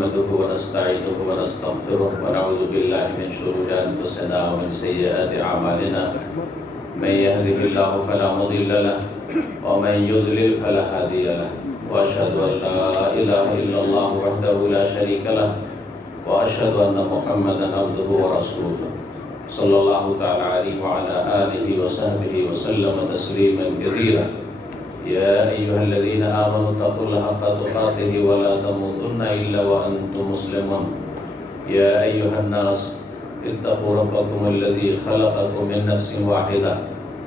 نحمده ونستعينه ونستغفره ونعوذ بالله من شرور أنفسنا ومن سيئات أعمالنا من يهده الله فلا مضل له ومن يضلل فلا هادي له وأشهد أن لا إله إلا الله وحده لا شريك له وأشهد أن محمدا عبده ورسوله صلى الله تعالى عليه وعلى آله وصحبه وسلم تسليما كثيرا يا أيها الذين آمنوا اتقوا الله حق تقاته ولا تموتن إلا وأنتم مسلمون يا أيها الناس اتقوا ربكم الذي خلقكم من نفس واحدة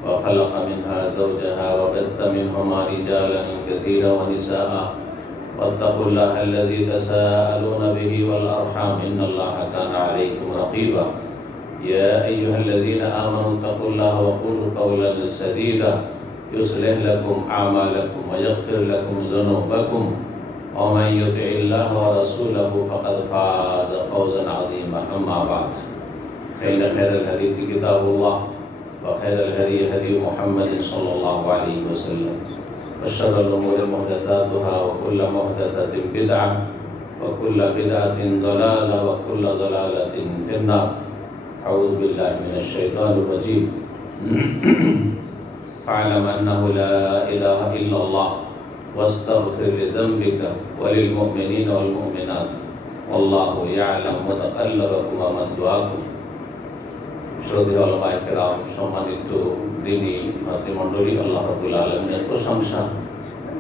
وخلق منها زوجها وبث منهما رجالا كثيرا ونساء واتقوا الله الذي تساءلون به والأرحام إن الله كان عليكم رقيبا يا أيها الذين آمنوا اتقوا الله وقولوا قولا سديدا يصلح لكم أعمالكم ويغفر لكم ذنوبكم ومن يطع الله ورسوله فقد فاز فوزا عظيما أما بعد فإن خير الحديث كتاب الله وخير الهدي هدي محمد صلى الله عليه وسلم وشر الأمور محدثاتها وكل محدثة بدعة وكل بدعة ضلالة وكل ضلالة في النار أعوذ بالله من الشيطان الرجيم فاعلم أنه لا إله إلا الله واستغفر لذنبك وللمؤمنين والمؤمنات والله يعلم متقلبكم ومثواكم শ্রদ্ধেয় ওলামায়ে কেরাম, সম্মানিত দ্বীনী ভাতৃমণ্ডলী, আল্লাহ রাব্বুল আলামিনের প্রশংসা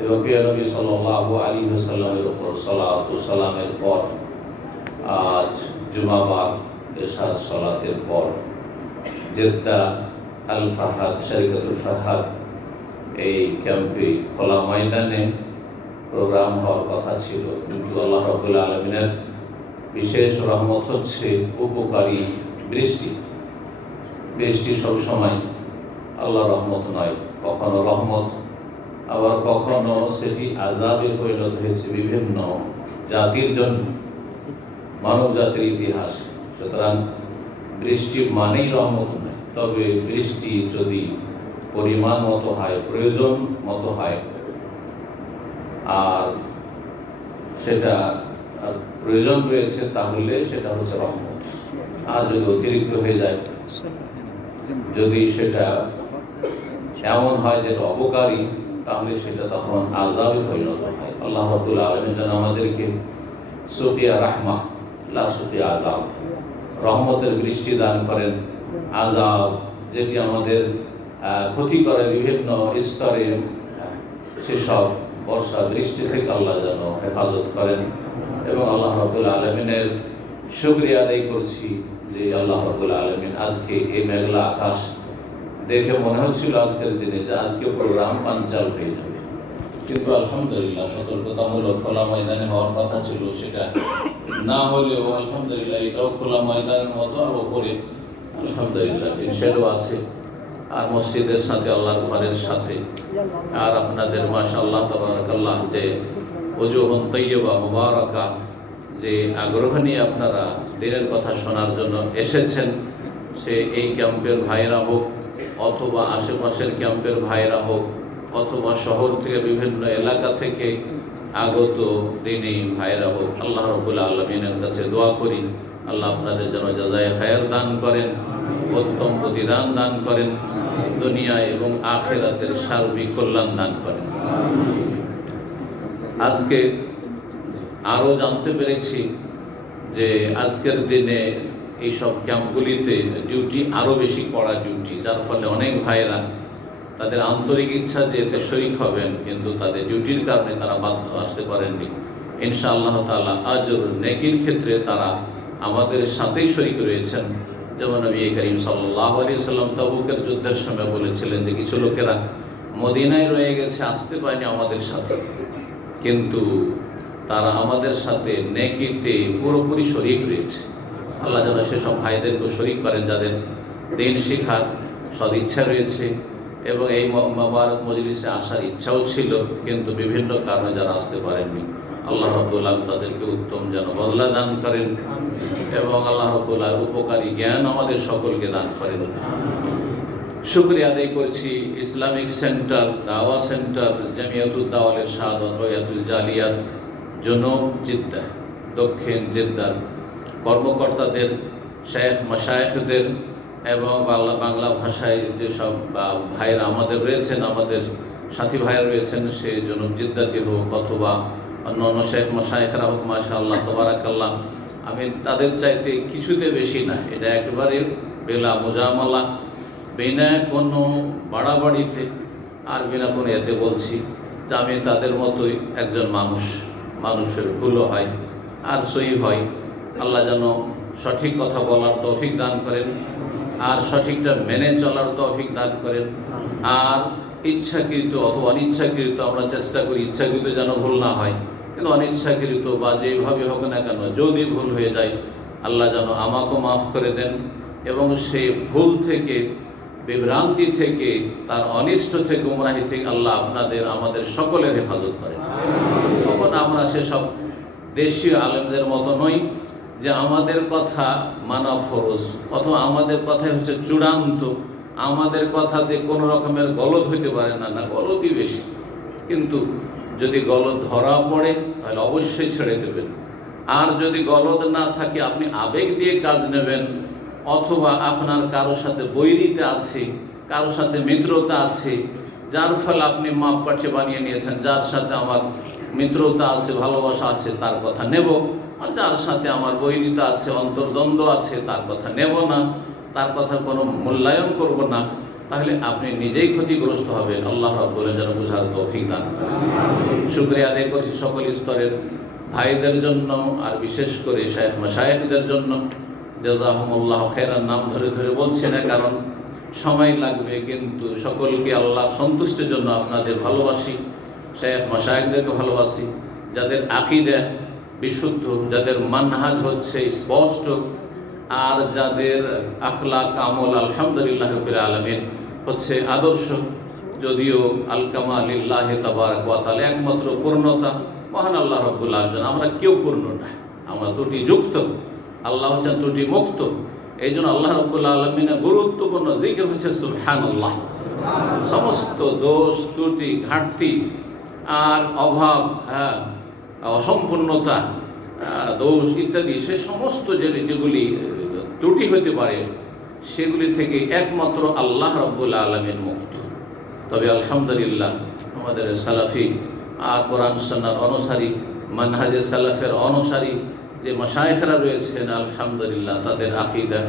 এবং প্রিয় নবী সাল্লাল্লাহু আলাইহি ওয়াসাল্লামের উপর সালাত ও সালামের পর আজ জুমাবার এশার সালাতের পর জেদ্দা আল ফাহাদ শরীয়তুল ফাহাদ এই ক্যাম্পে খোলা ময়দানে প্রোগ্রাম হওয়ার কথা ছিল, কিন্তু আল্লাহ রাব্বুল আলামিনের বিশেষ রহমত হচ্ছে উপকারী বৃষ্টি। বৃষ্টি সবসময় আল্লাহ রহমত নয়, কখনো রহমত, আবার কখনো সেটি আযাবে পরিণত হয়েছে বিভিন্ন জাতির জন্য, মানব জাতির ইতিহাস। সুতরাং বৃষ্টি মানেই রহমত নয়, তবে বৃষ্টি যদি পরিমাণ মতো হয়, প্রয়োজন মতো হয়, আর সেটা প্রয়োজন রয়েছে, তাহলে সেটা হচ্ছে রহমত। আর যদি অতিরিক্ত হয়ে যায়, যদি সেটা এমন হয় যেটা অপকারী, তাহলে সেটা তখন আযাবে পরিণত হয়। আল্লাহ রাব্বুল আলামিন যেন আমাদেরকে সুকিয়া রাহমাহ লা সুকিয়া আযাব, রহমতের বৃষ্টি দান করেন। আযাব যেটি আমাদের ক্ষতি করে বিভিন্ন স্তরে, সেসব বর্ষা বৃষ্টি থেকে আল্লাহ যেন হেফাজত করেন। এবং আল্লাহ রাব্বুল আলামিনের শুকরিয়া আদায় করছি যে আল্লাহ রাব্বুল আলামিন আজকে এই মেঘলা আকাশ দেখে মনে হচ্ছিল আজকের দিনে যে আজকে প্রোগ্রাম পাঞ্চাল হয়ে যাবে, কিন্তু আলহামদুলিল্লাহ সতর্কতামূলক খোলা ময়দানে হওয়ার কথা ছিল, সেটা না হলেও আলহামদুলিল্লাহ এটাও খোলা ময়দানের মতো, আর ওপরে আলহামদুলিল্লাহ শেডও আছে, আর মসজিদের সাথে আল্লাহর ঘরের সাথে। আর আপনাদের মাশাআল্লাহ তাবারাকাল্লাহ যে ওজুহুন তাইয়্যিবা মুবারাকা, যে আগ্রহ নিয়ে আপনারা দিনের কথা শোনার জন্য এসেছেন, সে এই ক্যাম্পের ভাইরা হোক অথবা আশেপাশের ক্যাম্পের ভাইরা হোক অথবা শহর থেকে বিভিন্ন এলাকা থেকে আগত দিনী ভাইরা হোক, আল্লাহ রাব্বুল আলামিনের কাছে দোয়া করি আল্লাহ আপনাদের যেন জাযায়ে খায়র দান করেন, উত্তম প্রতিদান দান করেন, দুনিয়া এবং আখিরাতের সার্বিক কল্যাণ দান করেন। আজকে আরও জানতে পেরেছি যে আজকের দিনে এইসব ক্যাম্পগুলিতে ডিউটি আরও বেশি কড়া ডিউটি, যার ফলে অনেক ভাইয়েরা তাদের আন্তরিক ইচ্ছা যে এতে শরীক হবেন, কিন্তু তাদের ডিউটির কারণে তারা বাধ্য আসতে পারেননি। ইনশাআল্লাহ তাআলা আজর নেকির ক্ষেত্রে তারা আমাদের সাথেই শরীক রয়েছেন। যেমন নবী করিম সাল্লাল্লাহু আলাইহি ওয়াসাল্লাম তাবুকের যুদ্ধের সময় বলেছিলেন যে কিছু লোকেরা মদিনায় রয়ে গেছে, আসতে পারেনি আমাদের সাথে, কিন্তু তারা আমাদের সাথে নেকিতে পুরোপুরি শরীক রয়েছে। আল্লাহ যেন সেসব ভাইদেরকে শরীক করেন যাদের দিন শিখার সদিচ্ছা রয়েছে এবং এই মোবারক মজলিসে আসার ইচ্ছাও ছিল, কিন্তু বিভিন্ন কারণে যারা আসতে পারেননি। আল্লাহ রাব্বুল আলামিন তাদেরকে উত্তম যেন বদলা দান করেন এবং আল্লাহ রাব্বুল আলামিন উপকারী জ্ঞান আমাদের সকলকে দান করেন। শুকরিয়া আদায় করছি ইসলামিক সেন্টার, দাওয়া সেন্টার, জামিয়াতুদ দাওয়াল ইরশাদ ওয়া রয়াতুল জালিয়াত জুনুব জিদ্দা, দক্ষিণ জেদ্দার কর্মকর্তাদের, শেখ মাশায়েখদের এবং বাংলা ভাষায় যেসব ভাইয়েরা আমাদের রয়েছেন, আমাদের সাথী ভাইয়েরা রয়েছেন, সে জনক জিদ্দাতি হোক অথবা অন্য শেখ মাশায়েখরা হোক, মাশাআল্লাহ তাবারাকাল্লাহ, আমি তাদের চাইতে কিছুতে বেশি না, এটা একেবারে বেলা মোজামালা, বিনা কোনো বাড়াবাড়িতে আর বিনা কোনো এতে বলছি যে আমি তাদের মতোই একজন মানুষ, মানুষের ভুলও হয় আর সহি হয়। আল্লাহ যেন সঠিক কথা বলার তৌফিক দান করেন, আর সঠিকটা মেনে চলার তৌফিক দান করেন। আর ইচ্ছাকৃত অথবা অনিচ্ছাকৃত আমরা চেষ্টা করি ইচ্ছাকৃত যেন ভুল না হয়, কিন্তু অনিচ্ছাকৃত বা যেভাবে হোক না কেন যদি ভুল হয়ে যায়, আল্লাহ যেন আমাকেও মাফ করে দেন এবং সেই ভুল থেকে, বিভ্রান্তি থেকে, তার অনিষ্ট থেকে, গুমরাহি থেকে আল্লাহ আপনাদের আমাদের সকলের হেফাজত করেন। তখন আমরা সেসব দেশীয় আলেমদের মতো নই যে আমাদের কথা মানা ফরজ অথবা আমাদের কথাই হচ্ছে চূড়ান্ত, আমাদের কথাতে কোনো রকমের গলদ হইতে পারে না, না গলদই বেশি। কিন্তু যদি গলদ ধরা পড়ে তাহলে অবশ্যই ছেড়ে দেবেন, আর যদি গলদ না থাকে আপনি আবেগ দিয়ে কাজ নেবেন, অথবা আপনার কারোর সাথে বৈরিতা আছে, কারোর সাথে মিত্রতা আছে, যার ফলে আপনি মাপ কাঠি বানিয়ে নিয়েছেন, যার সাথে আমার মিত্রতা আছে, ভালোবাসা আছে, তার কথা নেব, আর যার সাথে আমার বৈরিতা আছে, অন্তর্দ্বন্দ্ব আছে, তার কথা নেব না, তার কথা কোনো মূল্যায়ন করব না, তাহলে আপনি নিজেই ক্ষতিগ্রস্ত হবেন। আল্লাহ রাব্বুল যেন বুঝার তৌফিক দান করেন। শুকরিয়া আদায় করছি সকল স্তরের ভাইদের জন্য, আর বিশেষ করে শায়েখ মাশায়েখদের জন্য। জাযাহুমুল্লাহ খায়রান। নাম ধরে ধরে বলছি না, কারণ সময় লাগবে, কিন্তু সকলকে আল্লাহ সন্তুষ্টির জন্য আপনাদের ভালোবাসি, শায়েখ মাশায়েখদেরকে ভালোবাসি, যাদের আকীদা বিশুদ্ধ, যাদের মানহাজ হচ্ছে স্পষ্ট, আর যাদের আখলাক আমল আলহামদুলিল্লাহ রাব্বিল আলামিন হচ্ছে আদর্শ। যদিও আল কামাল লিল্লাহি তাবারাক ওয়া তাআলা, একমাত্র পূর্ণতা মহান আল্লাহ রাব্বুল আলামিন, আমরা কেউ পূর্ণ না, আমরা ত্রুটি যুক্ত, আল্লাহ হচ্ছেন ত্রুটি মুক্ত। এই জন্য আল্লাহ রাব্বুল আলামিনের গুরুত্বপূর্ণ জিকির হচ্ছে সুবহানাল্লাহ। সমস্ত দোষ, ত্রুটি, ঘাটতি আর অভাব, অসম্পূর্ণতা, দোষ ইত্যাদি, সে সমস্ত যেগুলি ত্রুটি হতে পারে সেগুলি থেকে একমাত্র আল্লাহ রাব্বুল আলামিন মুক্ত। তবে আলহামদুলিল্লাহ আমাদের সালাফি কোরআন সুন্নাহর অনুসারী, মানহাজে সালাফের অনুসারী যে মাশায়েখরা রয়েছেন, আলহামদুলিল্লাহ তাদের আকীদা,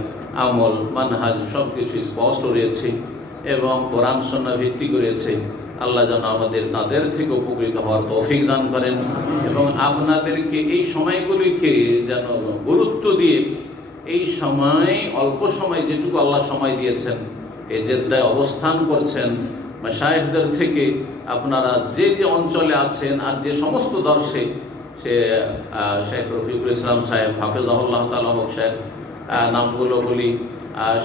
আমল, মানহাজ সব কিছু স্পষ্ট রয়েছে এবং কোরআন সুন্নাহ ভিত্তিক রয়েছে। আল্লাহ যেন আমাদের তাদের থেকে উপকৃত হওয়ার তৌফিক দান করেন এবং আপনাদেরকে এই সময়গুলিকে যেন গুরুত্ব দিয়ে, এই সময় অল্প সময় যেটুকু আল্লাহ সময় দিয়েছেন, এই জেদ্দায় অবস্থান করছেন, মাশায়েখদের থেকে আপনারা যে যে অঞ্চলে আছেন আর যে সমস্ত দর্শে, সে শেখ রফিকুল ইসলাম সাহেব হাফেজাহুল্লাহ তাআলা হোক, শেখ নামগুলো বলি,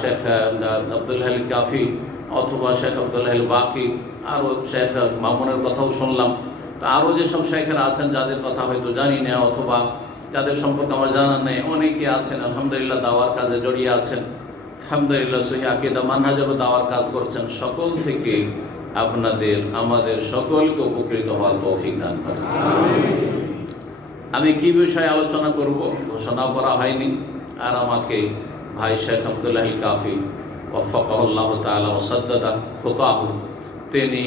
শেখ আব্দুল হালিম কাফি অথবা শেখ আব্দুল হালিম বাকি, আরও শেখ মামুনের কথাও শুনলাম, তো আরও যেসব শেখেরা আছেন যাদের কথা হয়তো জানি না অথবা যাদের সম্পর্কে আমার জানা নেই, অনেকে আছেন আলহামদুলিল্লাহ দাওয়ার কাজে জড়িয়ে আছেন, আলহামদুলিল্লাহ সহি আকীদা মানহাজেরও দাওয়ার কাজ করছেন। সকল থেকে আপনাদের আমাদের সকলকে উপকৃত হওয়ার তৌফিক দান করেন। আমি কি বিষয়ে আলোচনা করব ঘোষণা করা হয়নি, আর আমাকে ভাই শেখ আব্দুল্লাহ কাফি ওয়াফাকাহুল্লাহ তাআলা ওয়া সাদ্দাদা খুতাহু, তিনি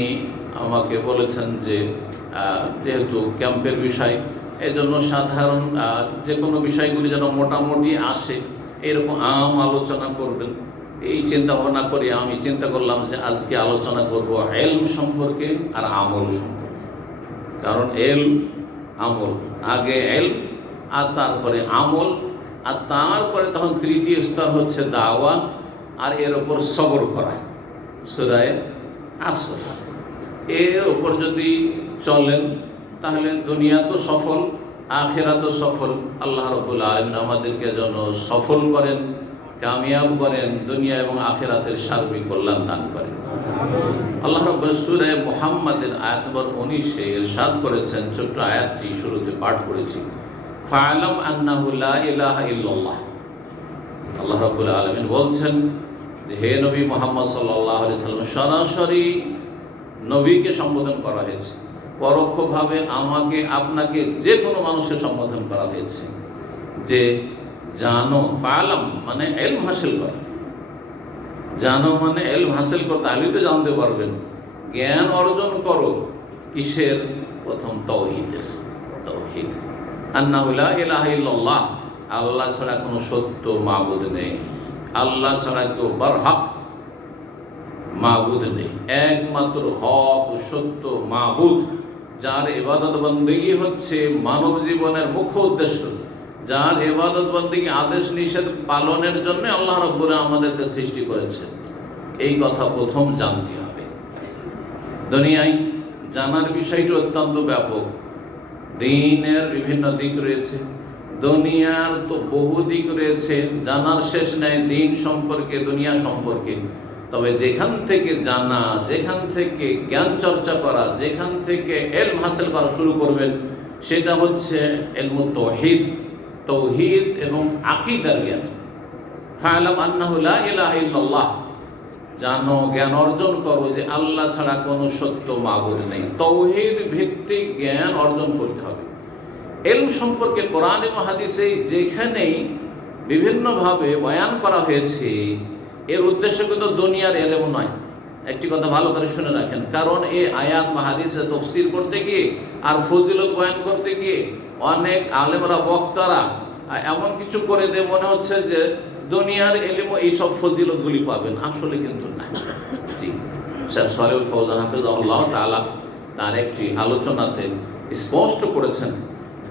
আমাকে বলেছেন যে যেহেতু ক্যাম্পের বিষয়, এই জন্য সাধারণ যে কোনো বিষয়গুলি যেন মোটামুটি আসে এরকম আম আলোচনা করবেন। এই চিন্তা ভাবনা করে আমি চিন্তা করলাম যে আজকে আলোচনা করব ইলম সম্পর্কে আর আমল সম্পর্কে। কারণ ইলম আমল, আগে ইলম আর তারপরে আমল, আর তারপরে তখন তৃতীয় স্তর হচ্ছে দাওয়া, আর এর ওপর সবর করা। সূরা আসর, এর ওপর যদি চলেন তাহলে দুনিয়া তো সফল, আখিরাতও সফল। আল্লাহ রাব্বুল আলামিন আমাদেরকে যেন সফল করেন, কামিয়াব করেন, দুনিয়া এবং আখিরাতের সার্বিক কল্যাণ দান করেন। আল্লাহ রাব্বুল সূরা মুহাম্মাদের আয়াত নম্বর 19-এ ইরশাদ করেছেন, ছোট্ট আয়াতটি শুরুতে পাঠ করেছি, ফা'লাম আন্নাহু লা ইলাহা ইল্লাল্লাহ। আল্লাহ রাব্বুল আলামিন বলছেন যে হে নবী মুহাম্মদ সাল্লাল্লাহু আলাইহি সাল্লাম, সরাসরি নবীকে সম্বোধন করা হয়েছে, পরোক্ষভাবে আমাকে আপনাকে যে কোনো মানুষের সম্বোধন করা হয়েছে। যে জানো, ফালাম মানে ইলম হাসিল করা, জানো মানে ইলম হাসিল করো, তাহলেই তো জানতে পারবেন। জ্ঞান অর্জন করো কিসের? প্রথম তাওহীদের, তাওহীদ, আন্নাহু লা ইলাহা ইল্লাল্লাহ, আল্লাহ ছাড়া কোনো সত্য মাবুদ নেই, আল্লাহ ছাড়া কেউ বরহক মাবুদ নেই, একমাত্র হক সত্য মাবুদ, যার ইবাদত বন্দেগী হচ্ছে মানব জীবনের মুখ্য উদ্দেশ্য, যার ইবাদত বন্দেগী আদেশ নিষেধ পালনের জন্য আল্লাহ রাব্বুল আমাদেরকে সৃষ্টি করেছেন। এই কথা প্রথম জানতে হবে। দুনিয়ায় জানার বিষয়টি অত্যন্ত ব্যাপক, দ্বীনের বিভিন্ন দিক রয়েছে, দুনিয়ার তো বহু দিক রয়েছে, জানার শেষ নেই দ্বীন সম্পর্কে, দুনিয়া সম্পর্কে। তবে যেখান থেকে জানা, যেখান থেকে জ্ঞান চর্চা করা, যেখান থেকে ইলম হাসিল করা শুরু করবেন, সেটা হচ্ছে ইলমুত তাওহীদ, তাওহীদ এবং আকীদার জ্ঞান। ফা'লাম আন্নাহু লা ইলাহা ইল্লাল্লাহ, জানো, জ্ঞান অর্জন করো যে আল্লাহ ছাড়া কোনো সত্য মাবুদ নেই। তাওহীদ ভিত্তিক জ্ঞান অর্জন করতে হবে। ইলম সম্পর্কে কোরআন এবং হাদিসে যেখানেই বিভিন্নভাবে বয়ান করা হয়েছে, এর উদ্দেশ্য কিন্তু দুনিয়ার ইলম নয়। একটি কথা ভালো করে শুনে রাখেন, কারণ এই আয়াত বা হাদিসে তাফসীর করতে গিয়ে আর ফজিলত বয়ান করতে গিয়ে অনেক আলেমরা, বক্তারা এমন কিছু করে দেয় মনে হচ্ছে যে দুনিয়ার ইলমও এইসব ফজিলতগুলি পাবেন, আসলে কিন্তু না। জি, শেখ সালেহুল ফৌজান হাফিজাহুল্লাহ তাআলা তার একটি আলোচনাতে স্পষ্ট করেছেন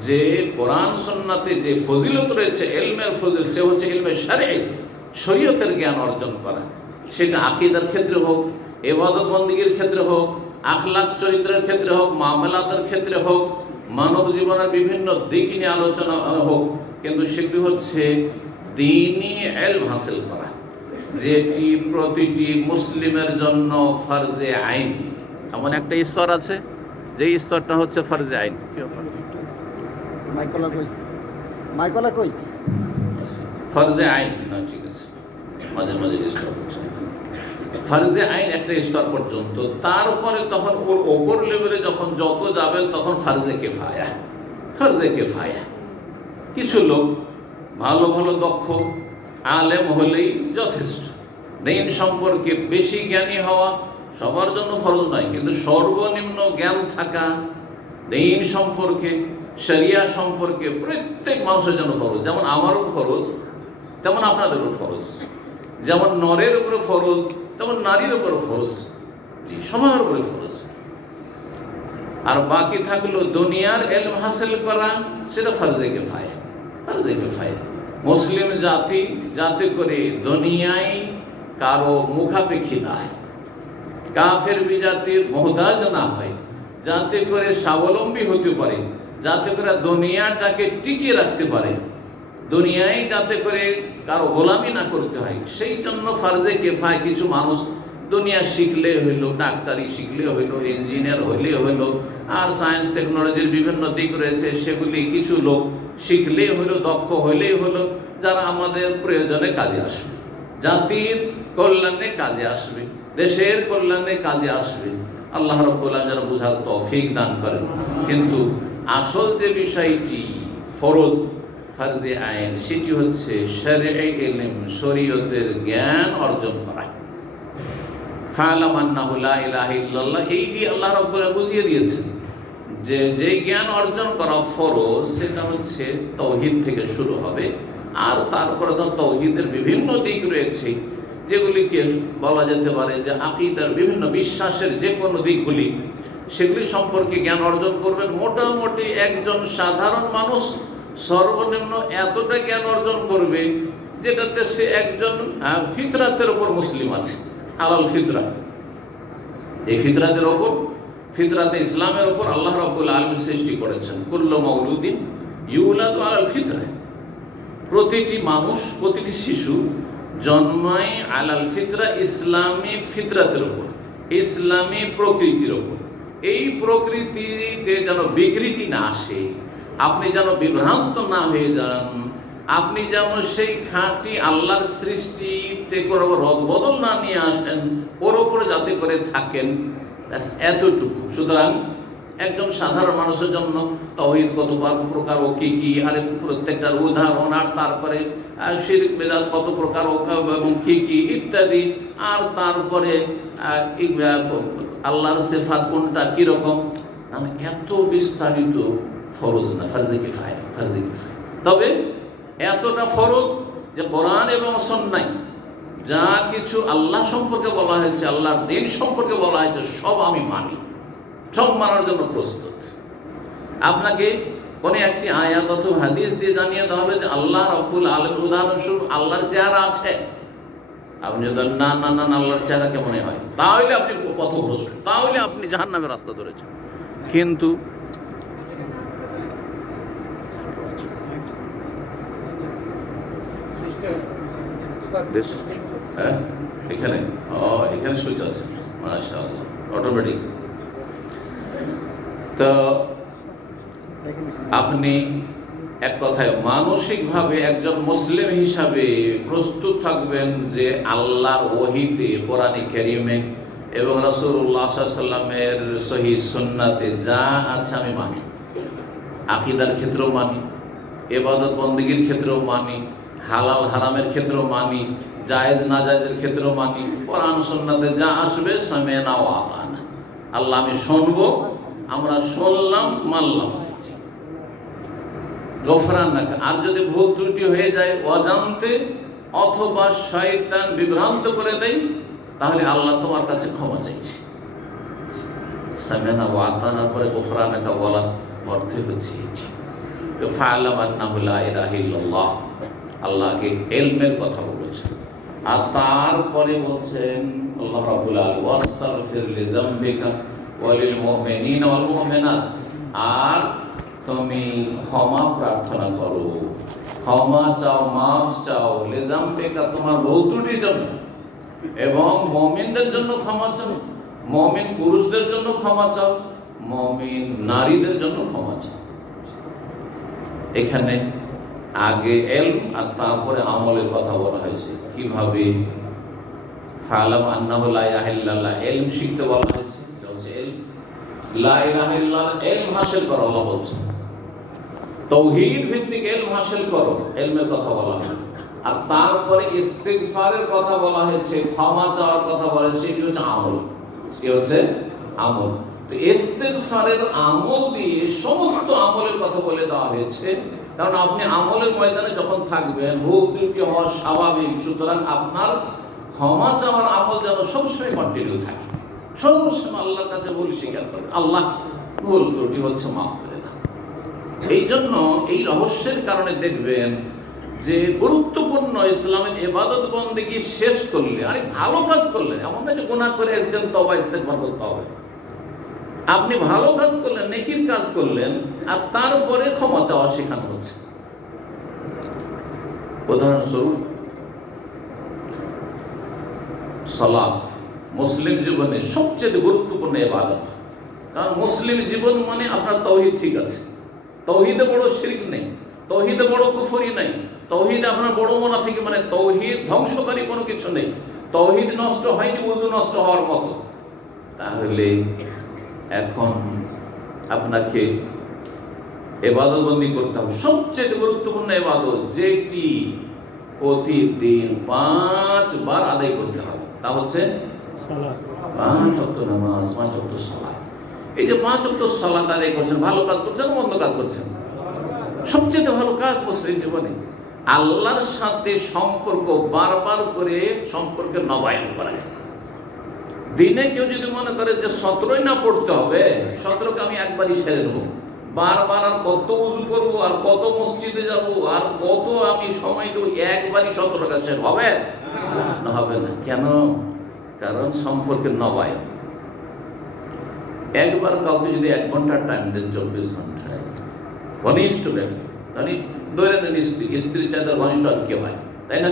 যে কোরআন সুন্নাতে যে ফজিলত রয়েছে, ইলমের ফজিলত, সে হচ্ছে ইলমে শারঈ, শরীয়তের জ্ঞান অর্জন করা। সেটা আকীদার ক্ষেত্রে হোক, ইবাদত বন্দেগীর ক্ষেত্রে হোক, আখলাক চরিত্রের ক্ষেত্রে হোক, মামলাতের ক্ষেত্রে হোক, মানব জীবনের বিভিন্ন দিক নিয়ে আলোচনা হোক, কিন্তু সেটি হচ্ছে দ্বীনি ইলম হাসিল করা, যেটি প্রতিটি মুসলিমের জন্য ফরজে আইন। এমন একটা স্তর আছে, যে স্তরটা হচ্ছে ফরজে আইন। ফরজে আইন না, ঠিক আছে, মাঝে মাঝে স্তর হচ্ছে ফরজে আইন একটা স্তর পর্যন্ত। তারপরে তখন ওর ওপর লেভেলে যখন যত যাবেন তখন ফরজে কিফায়া, ফরজে কিফায়া। কিছু লোক ভালো ভালো দক্ষ আলেম হলেই যথেষ্ট। দ্বীন সম্পর্কে বেশি জ্ঞানী হওয়া সবার জন্য ফরজ নয়, কিন্তু সর্বনিম্ন জ্ঞান থাকা দ্বীন সম্পর্কে, শরিয়া সম্পর্কে প্রত্যেক মানুষের জন্য ফরজ। যেমন আমারও ফরজ, তেমন আপনাদেরও ফরজ। যেমন নরের উপরে ফরজ, তেমন নারীর উপরে ফরজ। জি, সবার উপরে ফরজ। আর বাকি থাকলো দুনিয়ার ইলম হাসিল করা, সেটা ফরজে কিফায়া, ফরজে কিফায়া। মুসলিম জাতি যাতে করে দুনিয়ায় কারো মুখাপেক্ষী না হয়, কাফের বিজাতির মুহতাজ না হয়, যাতে করে স্বাবলম্বী হতে পারে, যাতে করে দুনিয়াটাকে টিকিয়ে রাখতে পারে, দুনিয়ায় যাতে করে কারো গোলামি না করতে হয়, সেই জন্য ফরজে কিফায়া কিছু মানুষ দুনিয়া শিখলে হইলো, ডাক্তারি শিখলে হইলো, ইঞ্জিনিয়ার হইলে হইলো, আর সায়েন্স টেকনোলজির বিভিন্ন দিক রয়েছে, সেগুলি কিছু লোক শিখলে হইলো, দক্ষ হইলেই হলো, যারা আমাদের প্রয়োজনে কাজে আসবে, জাতির কল্যাণে কাজে আসবে, দেশের কল্যাণে কাজে আসবে। আল্লাহ রাব্বুল আলামিন যেন বুঝার তৌফিক দান করেন। কিন্তু আসল যে বিষয়টি ফরজ, ফরজে আইন, সেটি হচ্ছে শরঈ ইলম, শরীয়তের জ্ঞান অর্জন করা। ফা'লাম আন্নাহু লা ইলাহা ইল্লাল্লাহ, এই দিয়ে আল্লাহ রাব্বুল আলামিন বুঝিয়ে দিয়েছেন যে যে জ্ঞান অর্জন করা ফরজ, সেটা হচ্ছে তাওহীদ থেকে শুরু হবে। আর তারপরে তো তাওহীদের বিভিন্ন দিক রয়েছে, যেগুলিকে বলা যেতে পারে যে আকীদার বিভিন্ন বিশ্বাসের যে কোনো দিকগুলি, সেগুলি সম্পর্কে জ্ঞান অর্জন করবেন। মোটামুটি একজন সাধারণ মানুষ সর্বনিম্ন এতটা জ্ঞান অর্জন করবে যেটাতে সে একজন ফিতরাতের উপর মুসলিম আছে, হালাল ফিতরা। এই ফিতরাতের ওপর, ফিতরাতে ইসলামের ওপর আল্লাহ রাব্বুল আলামিন সৃষ্টি করেছেন। কুল্লু মাউলুদিন ইউলাদু আলাল ফিতরা, প্রতিটি মানুষ, প্রতিটি শিশু জন্মায় আলাল ফিতরা, ইসলামী ফিতরাতের উপর, ইসলামী প্রকৃতির উপর। এই প্রকৃতিতে যেন বিকৃতি না আসে, আপনি যেন বিভ্রান্ত না হয়ে যান, আপনি যেন সেই খাঁটি আল্লাহর সৃষ্টিতে কোনো রদবদল না নিয়ে আসেন, ওর ওপরে যাতে করে থাকেন, এতটুকু। সুতরাং একজন সাধারণ মানুষের জন্য তাওহীদ কত প্রকার ও কি কি, আর প্রত্যেকটার উদাহরণ, আর তারপরে শিরক বিদআত কত প্রকার এবং কি কি ইত্যাদি, আর তারপরে আল্লাহর সিফাত কোনটা কিরকম, এত বিস্তারিত ফরজ না, ফরজে কিফায়া। তবে এতটা ফরজ যে কোরআন এবং সুন্নাহ যা কিছু আল্লাহ সম্পর্কে বলা হয়েছে, আল্লাহর দ্বীন সম্পর্কে বলা হয়েছে, সব আমি মানি, সব মানার জন্য প্রস্তুত। আপনাকে কোন একটি আয়াত অথবা হাদিস দিয়ে জানিয়ে দেওয়া হবে যে আল্লাহ রাব্বুল আলামিন, উদাহরণস্বরূপ আল্লাহর চেহারা আছে, আপনি যদি না না না আল্লাহর চেহারা কেমন হয়, তাহলে আপনি পথভ্রষ্ট, তাহলে আপনি জাহান্নামের রাস্তা ধরেছেন। কিন্তু এখানে এখানে সুইচ আছে, মাশাআল্লাহ, অটোমেটিক। তো আপনি এক কথায় মানসিকভাবে একজন মুসলিম হিসাবে প্রস্তুত থাকবেন যে আল্লাহর ওহীতে, কোরআনে কারীমে এবং রাসূলুল্লাহ সাল্লাল্লাহু আলাইহি ওয়াসাল্লামের সহিহ সুন্নাতে যা আছে আমি মানি, আকীদার ক্ষেত্রেও মানি, ইবাদত বন্দেগীর ক্ষেত্রেও মানি, হালাল হারামের ক্ষেত্রেও মানি, জায়েজ নাজায়েজের ক্ষেত্রেও মানি, কোরআন সুন্নাতে যা আসবে সামি'না ওয়া আতা'না, আল্লাহ আমি শুনবো, আমরা শুনলাম, মানলাম, গফরানাকা। আর যদি ভুল ত্রুটি হয়ে যায় অজান্তে অথবা শয়তান বিভ্রান্ত করে দেয়, তাহলে আল্লাহ তোমার কাছে ক্ষমা চাইছে। সামি'না ওয়া আতা'নার পরে গফরানাকা বলার অর্থ হচ্ছে এটি। তো ফা'লাম আন্নাহু লা ইলাহা ইল্লাল্লাহ, আল্লাহকে ইলমের কথা বলেছেন, আর তারপরে বলছেন আল্লাহ রাব্বুল আলামিন ওয়াস্তাগফির লিযামবিকা ওয়া লিল মুমিনিনা ওয়াল মুমিনাত, আর তুমি ক্ষমা প্রার্থনা করো, ক্ষমা চাও, মাফ চাও, লিযামবিকা তোমার ভুল ত্রুটির জন্য, এবং মুমিনদের জন্য ক্ষমা চাও, মুমিন পুরুষদের জন্য ক্ষমা চাও, মুমিন নারীদের জন্য ক্ষমা চাও। এখানে আগে ইলম আর তারপরে আমলের কথা বলা হয়েছে। কিভাবে? ফা'লাম আন্নাহু লা ইলাহা ইল্লাল্লাহ, ইলম শিখতে বলা হয়েছে, ইলম লা ইলাহা ইল্লাল্লাহ, ইলম হাসিল করো, আল্লাহ বলছেন তাওহীদ ভিত্তিক ইলম হাসিল করো, ইলমের কথা বলা হয়েছে। আর তারপরে ইস্তিগফারের কথা বলা হয়েছে, ক্ষমা চাওয়ার কথা বলা হয়েছে, এটি হচ্ছে আমল, কি হচ্ছে আমল। তো ইস্তিগফারের আমল দিয়ে সমস্ত আমলের কথা বলে দেওয়া হয়েছে, কারণ আপনি আমলের ময়দানে যখন থাকবেন, ভুল ত্রুটি হওয়া স্বাভাবিক, সুতরাং আপনার ক্ষমা চাওয়ার আমল যেন সবসময় কন্টিনিউ থাকে, সবসময় আল্লাহর কাছে বলি স্বীকার করবেন, আল্লাহ ভুল ত্রুটি হচ্ছে, মাফ করে দাও। এই জন্য এই রহস্যের কারণে দেখবেন যে গুরুত্বপূর্ণ ইসলামের ইবাদত বন্দেগী শেষ করলে, আরে ভালো কাজ করলেন, এমন না যে গুনাহ করে এসেছেন তওবা ইস্তেগফার করতে হবে, আপনি ভালো কাজ করলেন, নেকির কাজ করলেন, আর তারপরে ক্ষমা চাওয়া শেখানো হচ্ছে। উদাহরণস্বরূপ সালাত মুসলিম জীবনে সবচেয়ে গুরুত্বপূর্ণ ইবাদত, কারণ মুসলিম জীবন মানে আপনার তাওহীদ ঠিক আছে, তাওহীদে বড় শিরক নেই, তাওহীদে বড় কুফরি নেই, তাওহীদে আপনার বড় মুনাফিকি, মানে তাওহীদ ধ্বংসকারী কোনো কিছু নেই, তাওহীদ নষ্ট হয়নি ওযু নষ্ট হওয়ার মতো। তাহলে এখন আপনাকে ইবাদত বন্দি করতে হবে, সবচেয়ে গুরুত্বপূর্ণ ইবাদত যেটি প্রতিদিন 5 বার আদায় করতে হবে, তা হচ্ছে সালাত, 5 ওয়াক্ত নামাজ, 5 ওয়াক্ত সালাত। এই যে 5 ওয়াক্ত সালাত আদায় করছেন, ভালো কাজ করছেন, মন্দ কাজ করছেন, সবচেয়ে ভালো কাজ মুসলিম জীবনে আল্লাহর সাথে সম্পর্ক বারবার করে সম্পর্কে নবায়ন করা। দিনে কেউ যদি মনে করে যে 17ই না পড়তে হবে, 17কে আমি একবারই সেরে নেবো, বারবার আর কত উযু করবো, আর কত মসজিদে যাব, আর কত আমি সময় দেবো, একবারই 17 কাজ শেষ হবে না, হবে না। কেন? কারণ সম্পর্কের নবায়ন। একবার কাউকে যদি 1 ঘন্টা টাইম দেন 24 ঘন্টায়, ঘনিষ্ঠ ব্যক্তি, মানে ধরে নেন স্ত্রী চাইতে ঘনিষ্ঠ আর কেউ হয়, তাই না?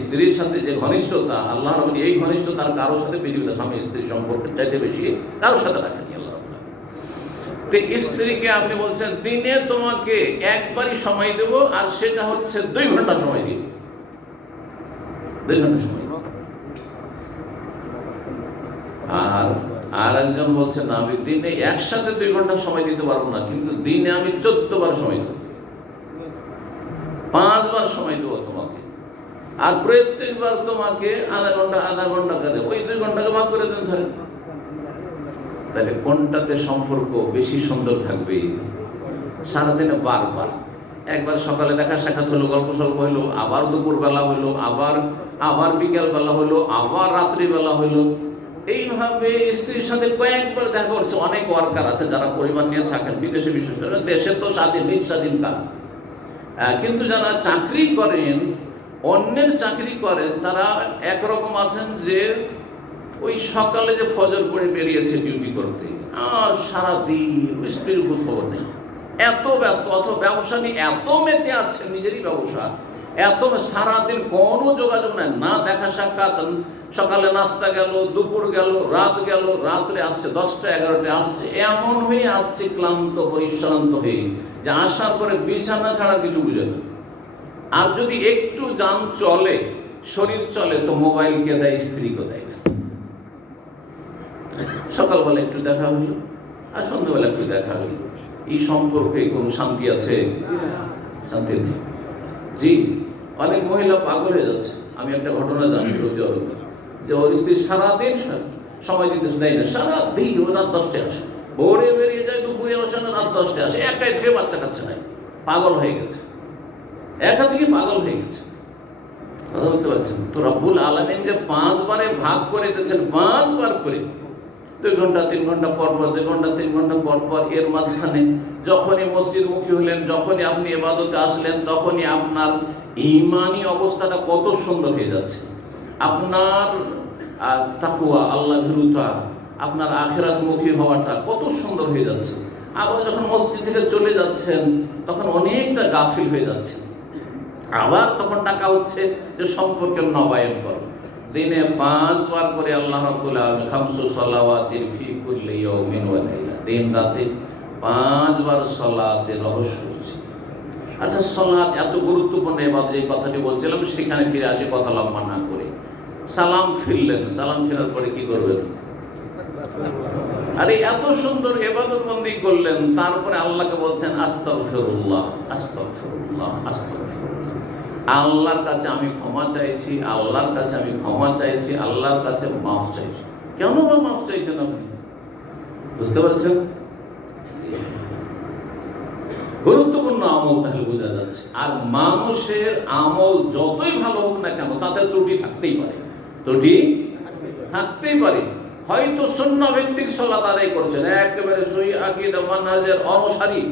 স্ত্রীর সাথে যে ঘনিষ্ঠতা, আল্লাহ রাব্বুল এই ঘনিষ্ঠতার কারোর সাথে পৃথিবীতে স্বামী স্ত্রী সম্পর্কের চাইতে বেশি কারোর সাথে রাখেনি আল্লাহ রাব্বুল। তো স্ত্রীকে আপনি বলছেন দিনে তোমাকে একবারই সময় দেব, আর সেটা হচ্ছে 2 ঘন্টা সময় দিব, 2 ঘন্টা সময়। আর আর একজন বলছে না, আমি দিনে একসাথে 2 ঘন্টা সময় দিতে পারবো না, কিন্তু দিনে আমি 14 বার সময় দেবো, 5 বার সময় দেবো তোমাকে, আর প্রত্যেকবার তোমাকে আধা ঘন্টা করে, ওই 2 ঘন্টাকে ভাগ করে দেন ধরেন। তাহলে কোনটাতে সম্পর্ক বেশি সুন্দর থাকবে? সারাদিনে বারবার, একবার সকালে দেখা সাক্ষাৎ হলো, গল্প সল্প হলো, আবার দুপুর বেলা হলো, আবার বিকেল বেলা হলো, আবার রাত্রিবেলা হলো। এইভাবে স্ত্রীর সাথে কয়েকবার দেখা করছে। অনেক ওয়ার্কার আছে যারা পরিবার নিয়ে থাকেন বিদেশে, বিশেষ করে দেশে তো স্বাধীন কাজ, কিন্তু যারা চাকরি করেন, অন্যের চাকরি করেন, তারা একরকম আছেন যে ওই সকালে যে ফজর পড়ে বেরিয়েছে ডিউটি করতে, আর সারাদিন স্ত্রীর খবর নেই, এত ব্যস্ত, অত ব্যবসা নিয়ে এত মেতে আছে, নিজেরই ব্যবসা, এত সারাদিন কোনো যোগাযোগ নাই, না দেখা সাক্ষাৎ। সকালে নাস্তা গেল, দুপুর গেল, রাত গেল, রাত্রে আসছে 10টা 11টা আসছে, এমন হয়ে আসছে ক্লান্ত পরিশ্রান্ত হয়ে, যে আসার পরে বিছানা ছাড়া কিছু বুঝে না। আর যদি একটু যান চলে, শরীর চলে, তো মোবাইলকে দেয়, স্ত্রীকে দেয় না। সকালবেলা একটু দেখা হইল, আর সন্ধ্যাবেলা একটু দেখা হইল, এই সম্পর্কে কোনো শান্তি আছে? শান্তি নেই। জি, অনেক মহিলা পাগল হয়ে যাচ্ছে। আমি একটা ঘটনা জানি সৌদি আরবে, যে ওর স্ত্রী সারাদিন সময় দিতে দেয় না, সারাদিন ও রাত 10টায় আসে, ভোরে বেরিয়ে যায়, দুপুরে আসে না, রাত 10টায় আসে, একাই থেকে বাচ্চা কাচ্চা নাই, পাগল হয়ে গেছে, একা থেকে পাগল হয়ে গেছে। কথা বুঝতে পারছেন তো? রব্বুল আলামিন যে 5 বারে ভাগ করে দিয়েছেন, 5 বার করে, 2 ঘন্টা 3 ঘন্টা পর পর, 2 ঘন্টা 3 ঘন্টা পর পর, এর মাঝখানে যখনই মসজিদমুখী হলেন, যখনই আপনি ইবাদতে আসলেন, তখনই আপনার ঈমানি অবস্থাটা কত সুন্দর হয়ে যাচ্ছে, আপনার তাকওয়া, আল্লাহ ভীরুতা, আপনার আখিরাতমুখী হওয়াটা কত সুন্দর হয়ে যাচ্ছে। আবার যখন মসজিদ থেকে চলে যাচ্ছেন, তখন অনেকটা গাফিল হয়ে যাচ্ছে, আবার তখন ডাকা হচ্ছে যে সম্পর্কের নবায়ন করো। দিনে 5 বার করে আল্লাহ রাব্বুল আলামিন 5 সালাওয়াতিন ফি কুল্লি ইয়াউমিন ওয়া লাইলা, দিন রাতে 5 বার সালাতের রহস্য আছে। আচ্ছা, সালাত এত গুরুত্বপূর্ণ ইবাদত, এই কথাটি বলছিলাম, সেখানে ফিরে আসি কথা লম্বা না করে। সালাম ফিরলেন, সালাম ফেরার পরে কি করবেন? আরে এত সুন্দর ইবাদত বন্দি করলেন, তারপরে আল্লাহকে বলছেন আস্তাগফিরুল্লাহ, আস্তাগফিরুল্লাহ, আস্তাগফিরুল্লাহ। আল্লাহর কাছে আমি ক্ষমা চাইছি, আল্লাহর কাছে আমি ক্ষমা চাইছি, আল্লাহর কাছে মাফ চাইছি। কেন বা মাফ চাইছেন আপনি? বুঝতে পারছেন? গুরুত্বপূর্ণ আমল তাহলে বোঝা যাচ্ছে। আর মানুষের আমল যতই ভালো হোক না কেন, তাতে ত্রুটি থাকতেই পারে, ত্রুটি থাকতেই পারে। হয়তো সুন্নাহ ভিত্তিক সালাত আদায় করছেন, একেবারে সহিহ আকীদা মানহাজের অনুসারী,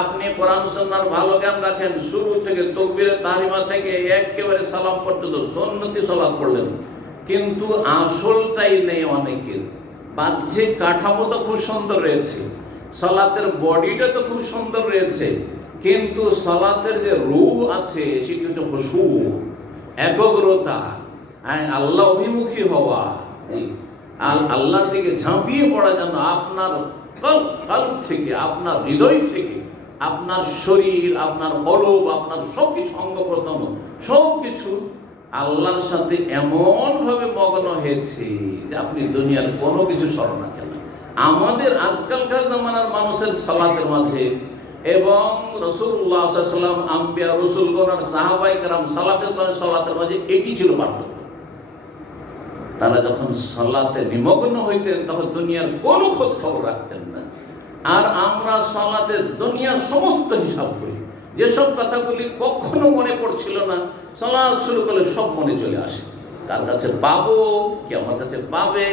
আপনি কোরআন সুন্নাহর ভালো জ্ঞান রাখেন, শুরু থেকে তাকবীরে তাহরিমা থেকে একেবারে সালাম পর্যন্ত সুন্নতি সালাত পড়লেন, কিন্তু আসলটাই নেই অনেকের। বাহ্যিক কাঠামো তো খুব সুন্দর রয়েছে, সালাতের বডিটা তো খুব সুন্দর রয়েছে, কিন্তু সালাতের যে রূহ আছে সেটি হচ্ছে খুশু, একাগ্রতা, আল্লাহ অভিমুখী হওয়া, আল্লাহর দিকে ঝাঁপিয়ে পড়া, যেন আপনার কলব থেকে, আপনার হৃদয় থেকে, আপনার শরীর, আপনার কলব, আপনার সবকিছু, অঙ্গ প্রত্যঙ্গ সবকিছু আল্লাহর সাথে এমন ভাবে মগ্ন হয়েছে যে আপনি দুনিয়ার কোনো কিছু স্মরণ রাখেন না। আমাদের আজকালকার জামানার মানুষের সালাতের মাঝে এবং রাসূলুল্লাহ সাল্লাল্লাহু আলাইহি ওয়াসাল্লাম, আম্বিয়া, রাসূলগণ আর সাহাবায়ে কেরাম সালাফের সালাতের মাঝে এটি ছিল পার্থক্য। তারা যখন সালাতে নিমগ্ন হইতেন, তখন দুনিয়ার কোনো খোঁজ খবর রাখতেন না। আর আমরা সালাতে দুনিয়ার সমস্ত হিসাব করি, যেসব কথাগুলি কখনো মনে পড়ছিল না, সালাত শুরু করলে সব মনে চলে আসে। কার কাছে পাবো, কি আমার কাছে পাবে,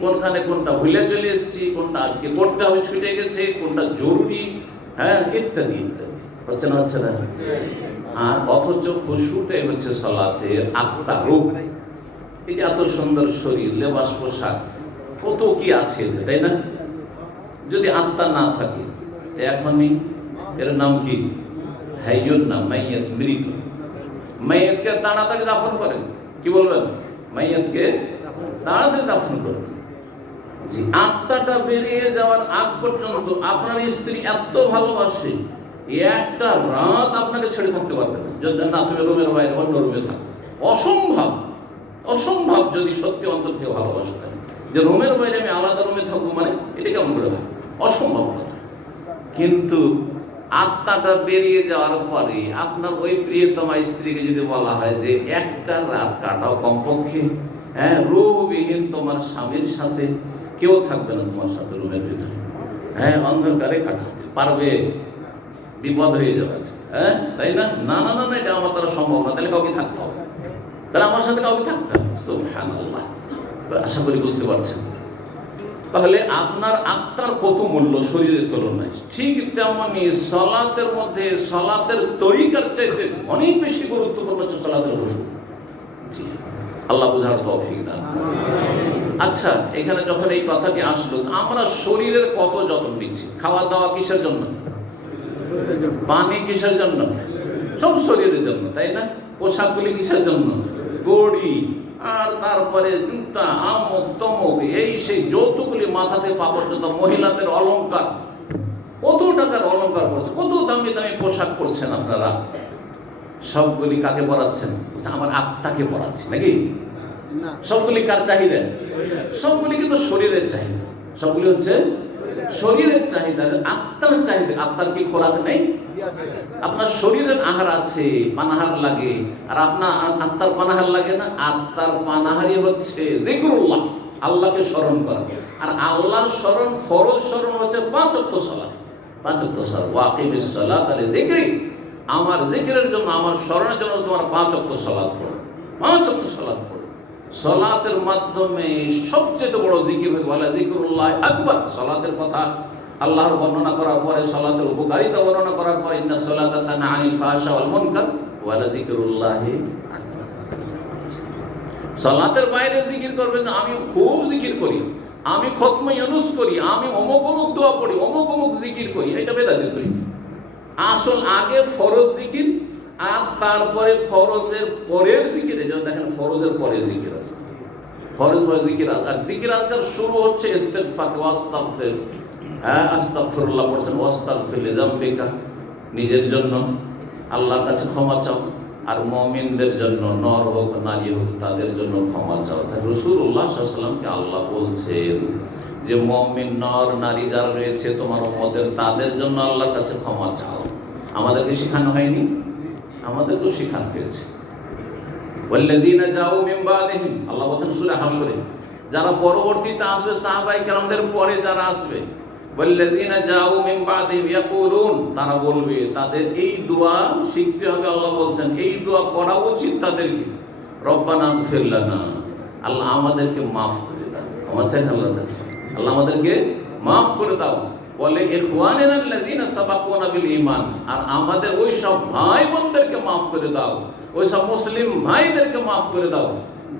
কোনখানে কোনটা ভুলে চলে এসেছি, কোনটা আজকে করতে হবে ছুটে গেছে, কোনটা জরুরি, ইত্যাদি ইত্যাদি, হচ্ছে না, হচ্ছে না। আর অথচ খুশুটাই হচ্ছে সালাতের আত্মার রূপ। এই যে এত সুন্দর শরীর, লেবাস, পোশাক, কত কি আছে, তাই না? যদি আত্মা না থাকে, এখনই এর নাম কি? হাইয়ুন না, মাইয়াত, মৃত। মাইয়াতকে তাড়াতাড়ি দাফন করেন, কি বলবেন? মাইয়াতকে তাড়াতাড়ি দাফন করেন। জি, আত্মাটা বেরিয়ে যাওয়ার আগ পর্যন্ত আপনার স্ত্রী এত ভালোবাসে, একটা রাত আপনাকে ছেড়ে থাকতে পারবে না, যদি না তুমি রুমের বাইরে অন্য রুমে থাকো। অসম্ভব, অসম্ভব যদি সত্যি অন্তর থেকে ভালোবাসা থাকে। যে রুমের বাইরে আমি আলাদা রুমে থাকবো, মানে এটা কেমন করে হয়? অসম্ভব কথা। কিন্তু আত্মাটা বেরিয়ে যাওয়ার পরে আপনার ওই প্রিয়তমা স্ত্রীকে যদি বলা হয় যে একটা রাত কাটাও কমপক্ষে, হ্যাঁ, রূহবিহীন তোমার স্বামীর সাথে, কেউ থাকবে না তোমার সাথে রুমের ভিতরে, হ্যাঁ, অন্ধকারে কাটাতে পারবে? বিপদ হয়ে যাবে, হ্যাঁ, তাই না? না না না না, এটা আমার দ্বারা সম্ভব না। তাহলে কাউকে থাকতে হবে, তাহলে আমার সাথে কাউকে থাকতে হবে। সুবহানাল্লাহ। আশা করি বুঝতে পারছেন। তাহলে আপনার আত্মার কত মূল্য শরীরের তুলনায়, ঠিক তেমনি সালাতের মধ্যে সালাতের তরিকার চাইতে অনেক বেশি গুরুত্বপূর্ণ হচ্ছে সালাতের হুজুর। আল্লাহ বুঝার তৌফিক দান। আচ্ছা, এখানে যখন এই কথাটি আসলো, আমরা শরীরের কত যত্ন নিচ্ছি। খাওয়া দাওয়া কিসের জন্য? পানি কিসের জন্য? সব শরীরের জন্য, তাই না? পোশাকগুলি কিসের জন্য? গড়ি, আর তারপরে জুতা, আমক তমক, এই সেই যৌতুকগুলি মাথাতে পা পর্যন্ত, মহিলাদের অলংকার, কত টাকার অলংকার পড়ছে, কত দামি দামি পোশাক পরছেন আপনারা। সবগুলি কাকে পরাচ্ছেন? আমার আত্মাকে পরাচ্ছি, নাকি? সবগুলি কার চাহিদা? সবগুলি কিন্তু শরীরের চাহিদা। সবগুলি হচ্ছে শরীরের চাহিদা, আত্মার চাহিদা। আত্মার কি খোরাক নেই? আপনার শরীরের আহার আছে, পানাহার লাগে, আর আপনার আত্মার পানাহার লাগে না? আত্মার পানাহারই হচ্ছে জিকরুল্লাহ, আল্লাহকে স্মরণ করা। আর আল্লাহর স্মরণ, ফরজ স্মরণ হচ্ছে 5 ওয়াক্ত সালাত। 5 ওয়াক্ত সালাত, ওয়াকিমিস সালাত লিযিকরি, আমার জিকিরের জন্য, আমার স্মরণের জন্য তোমার 5 ওয়াক্ত সালাত পড়ো, 5 ওয়াক্ত সালাত পড়ো। সালাতের মাধ্যমে সবচেয়ে বড় জিকির বলা জিকরুল্লাহ আকবার। সালাতের কথা আল্লাহর বর্ণনা করার পরে, সালাতের উপকারিতা বর্ণনা করার পরে, ইন্নাস সালাতা তানহা আনিল ফাহশা ওয়াল মুনকার ওয়া লাযিকরুল্লাহি আকবার। সালাতের বাইরে জিকির করবেন, আমি খুব জিকির করি, আমি খতমে ইউনুস করি, আমি অমুক অমুক দোয়া পড়ি, অমুক অমুক জিকির করি, এটা বেদাতি তরিকা। আসল আগে ফরজ জিকির, আর তারপরে ফরজের পরের জিকির। এই জন্য দেখেন ফরজের পরে জিকির আছে, ফরজ পরে জিকির আছে। আর জিকির আজকাল শুরু হচ্ছে ইস্তিগফার, ওয়াস্তাগফির, হ্যাঁ, আস্তাগফিরুল্লাহ পড়ছেন, ওয়াস্তাগফির লিযামবিকা, নিজের জন্য আল্লাহর কাছে ক্ষমা চাও, আর মুমিনদের জন্য, নর হোক নারী হোক, তাদের জন্য ক্ষমা চাও। তাই রাসূলুল্লাহ সাল্লাল্লাহু আলাইহি ওয়াসাল্লামকে আল্লাহ বলছেন যে মুমিন নর নারী যারা রয়েছে তোমার উম্মতের, তাদের জন্য আল্লাহর কাছে ক্ষমা চাও। আমাদেরকে শেখানো হয়নি? আমাদেরকেও শেখানো হয়েছে। ওয়াল্লাযীনা জাউ মিন বাদিহিম, আল্লাহ বলেন সূরা হাশরে, যারা পরবর্তীতে আসবে, সাহাবায়ে কেরামদের পরে যারা আসবে, ওয়াল্লাযীনা জাউ মিন বাদিহিম ইয়াকুলুন, তারা বলবে, তাদের এই দোয়া শিখতে হবে। আল্লাহ বলছেন এই দোয়া করা উচিত তাদেরকে, রব্বানা ইগফির লানা, আল্লাহ আমাদেরকে মাফ করে দাও। আমার সাথে আল্লাহ কাছে, আল্লাহ আমাদেরকে মাফ করে দাও। বলে ইখওয়ানিনা আল্লাযীনা সাবাকুনা বিল ঈমান, আর আমাদের ওই সব ভাই বোনদেরকে মাফ করে দাও, ওই সব মুসলিম ভাইদেরকে মাফ করে দাও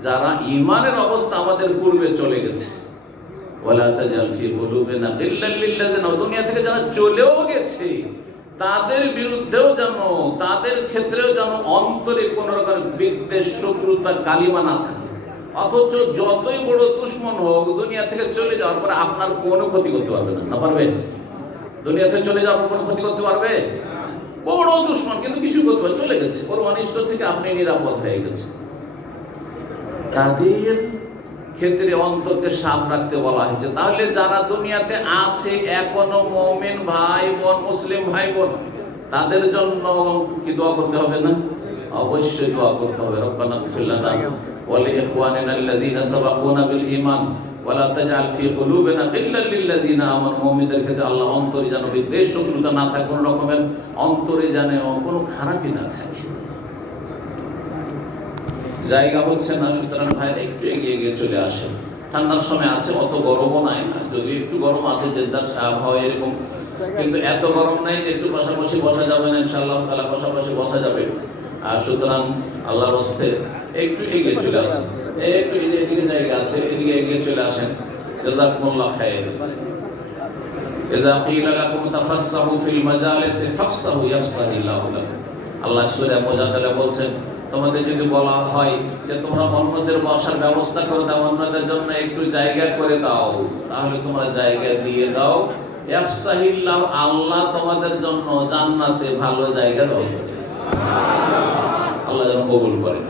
যারা ঈমানের অবস্থা আমাদের পূর্বে চলে গেছে। ওয়ালা তাজাল ফি কুলুবিনা ইল্লা লিল্লাযিনা, দুনিয়া থেকে যারা চলেও গেছে তাদের বিরুদ্ধেও যেন, তাদের ক্ষেত্রেও যেন অন্তরে কোন রকম বিদ্বেষ, শত্রুতা, কালিমা না থাকে। অথচ যতই বড় দুশমন হোক, দুনিয়া থেকে চলে যাওয়ার পরে আপনার কোনো ক্ষতি করতে পারবে না। না পারবে? দুনিয়া থেকে চলে যাওয়ার পর কোনো ক্ষতি করতে পারবে? বড় দুশমন কিন্তু কিছু করতে পারবে, চলে গেছে, ওর অনিষ্ট থেকে আপনি নিরাপদ হয়ে গেছে। তাদের ক্ষেত্রে অন্তরকে সাফ রাখতে বলা হয়েছে। তাহলে যারা দুনিয়াতে আছে এখনো মুমিন ভাই বোন, মুসলিম ভাই বোন, তাদের জন্য কি দোয়া করতে হবে না? অবশ্যই দোয়া করতে হবে। রব্বানা ইগফির লানা ওয়া লিইখওয়ানিনা আল্লাযীনা সাবাকুনা বিল ঈমান ওয়া লা তাজআল ফি কুলুবিনা ইল্লা লিল্লাযীনা আমানু, মুমিনদের ক্ষেত্রে আল্লাহ অন্তরে যেন বিদ্বেষ, শত্রুতা না থাকে, কোনো রকমের অন্তরে যেন কোনো খারাপই না থাকে। জায়গা হচ্ছে না, সুতরাং ভাই একটু এগিয়ে এগিয়ে চলে আসেন। ঠান্ডার সময় আছে, অত গরমও নাই না, যদি একটু গরম আছে, জেদ্দার আবহাওয়া এরকম, কিন্তু এত গরম নাই যে একটু পাশাপাশি বসা যাবে না। ইনশাআল্লাহ তাআলা পাশাপাশি বসা যাবে। আর সুতরাং আল্লাহর রাস্তায় একটু এগিয়ে চলে আসেন, একটু এদিকে জায়গা আছে, এদিকে এগিয়ে চলে আসেন। জাযাকুমুল্লাহ খায়র। ইযা ক্বিলা লাকুম তাফাসসাহু ফিল মাজালিসি ফাফসাহু ইয়াফসাহিল্লাহু লাকুম। আল্লাহ সূরা মুজাদালা বলছেন, তোমাদের যদি বলা হয় যে তোমরা অন্যদের বসার ব্যবস্থা করে দাও, অন্যদের জন্য একটু জায়গা করে দাও, তাহলে তোমরা জায়গা দিয়ে দাও। ইয়াফসাহিল্লাহ, আল্লাহ তোমাদের জন্য জান্নাতে ভালো জায়গার ব্যবস্থা করে। আল্লাহ যেন কবুল করেন।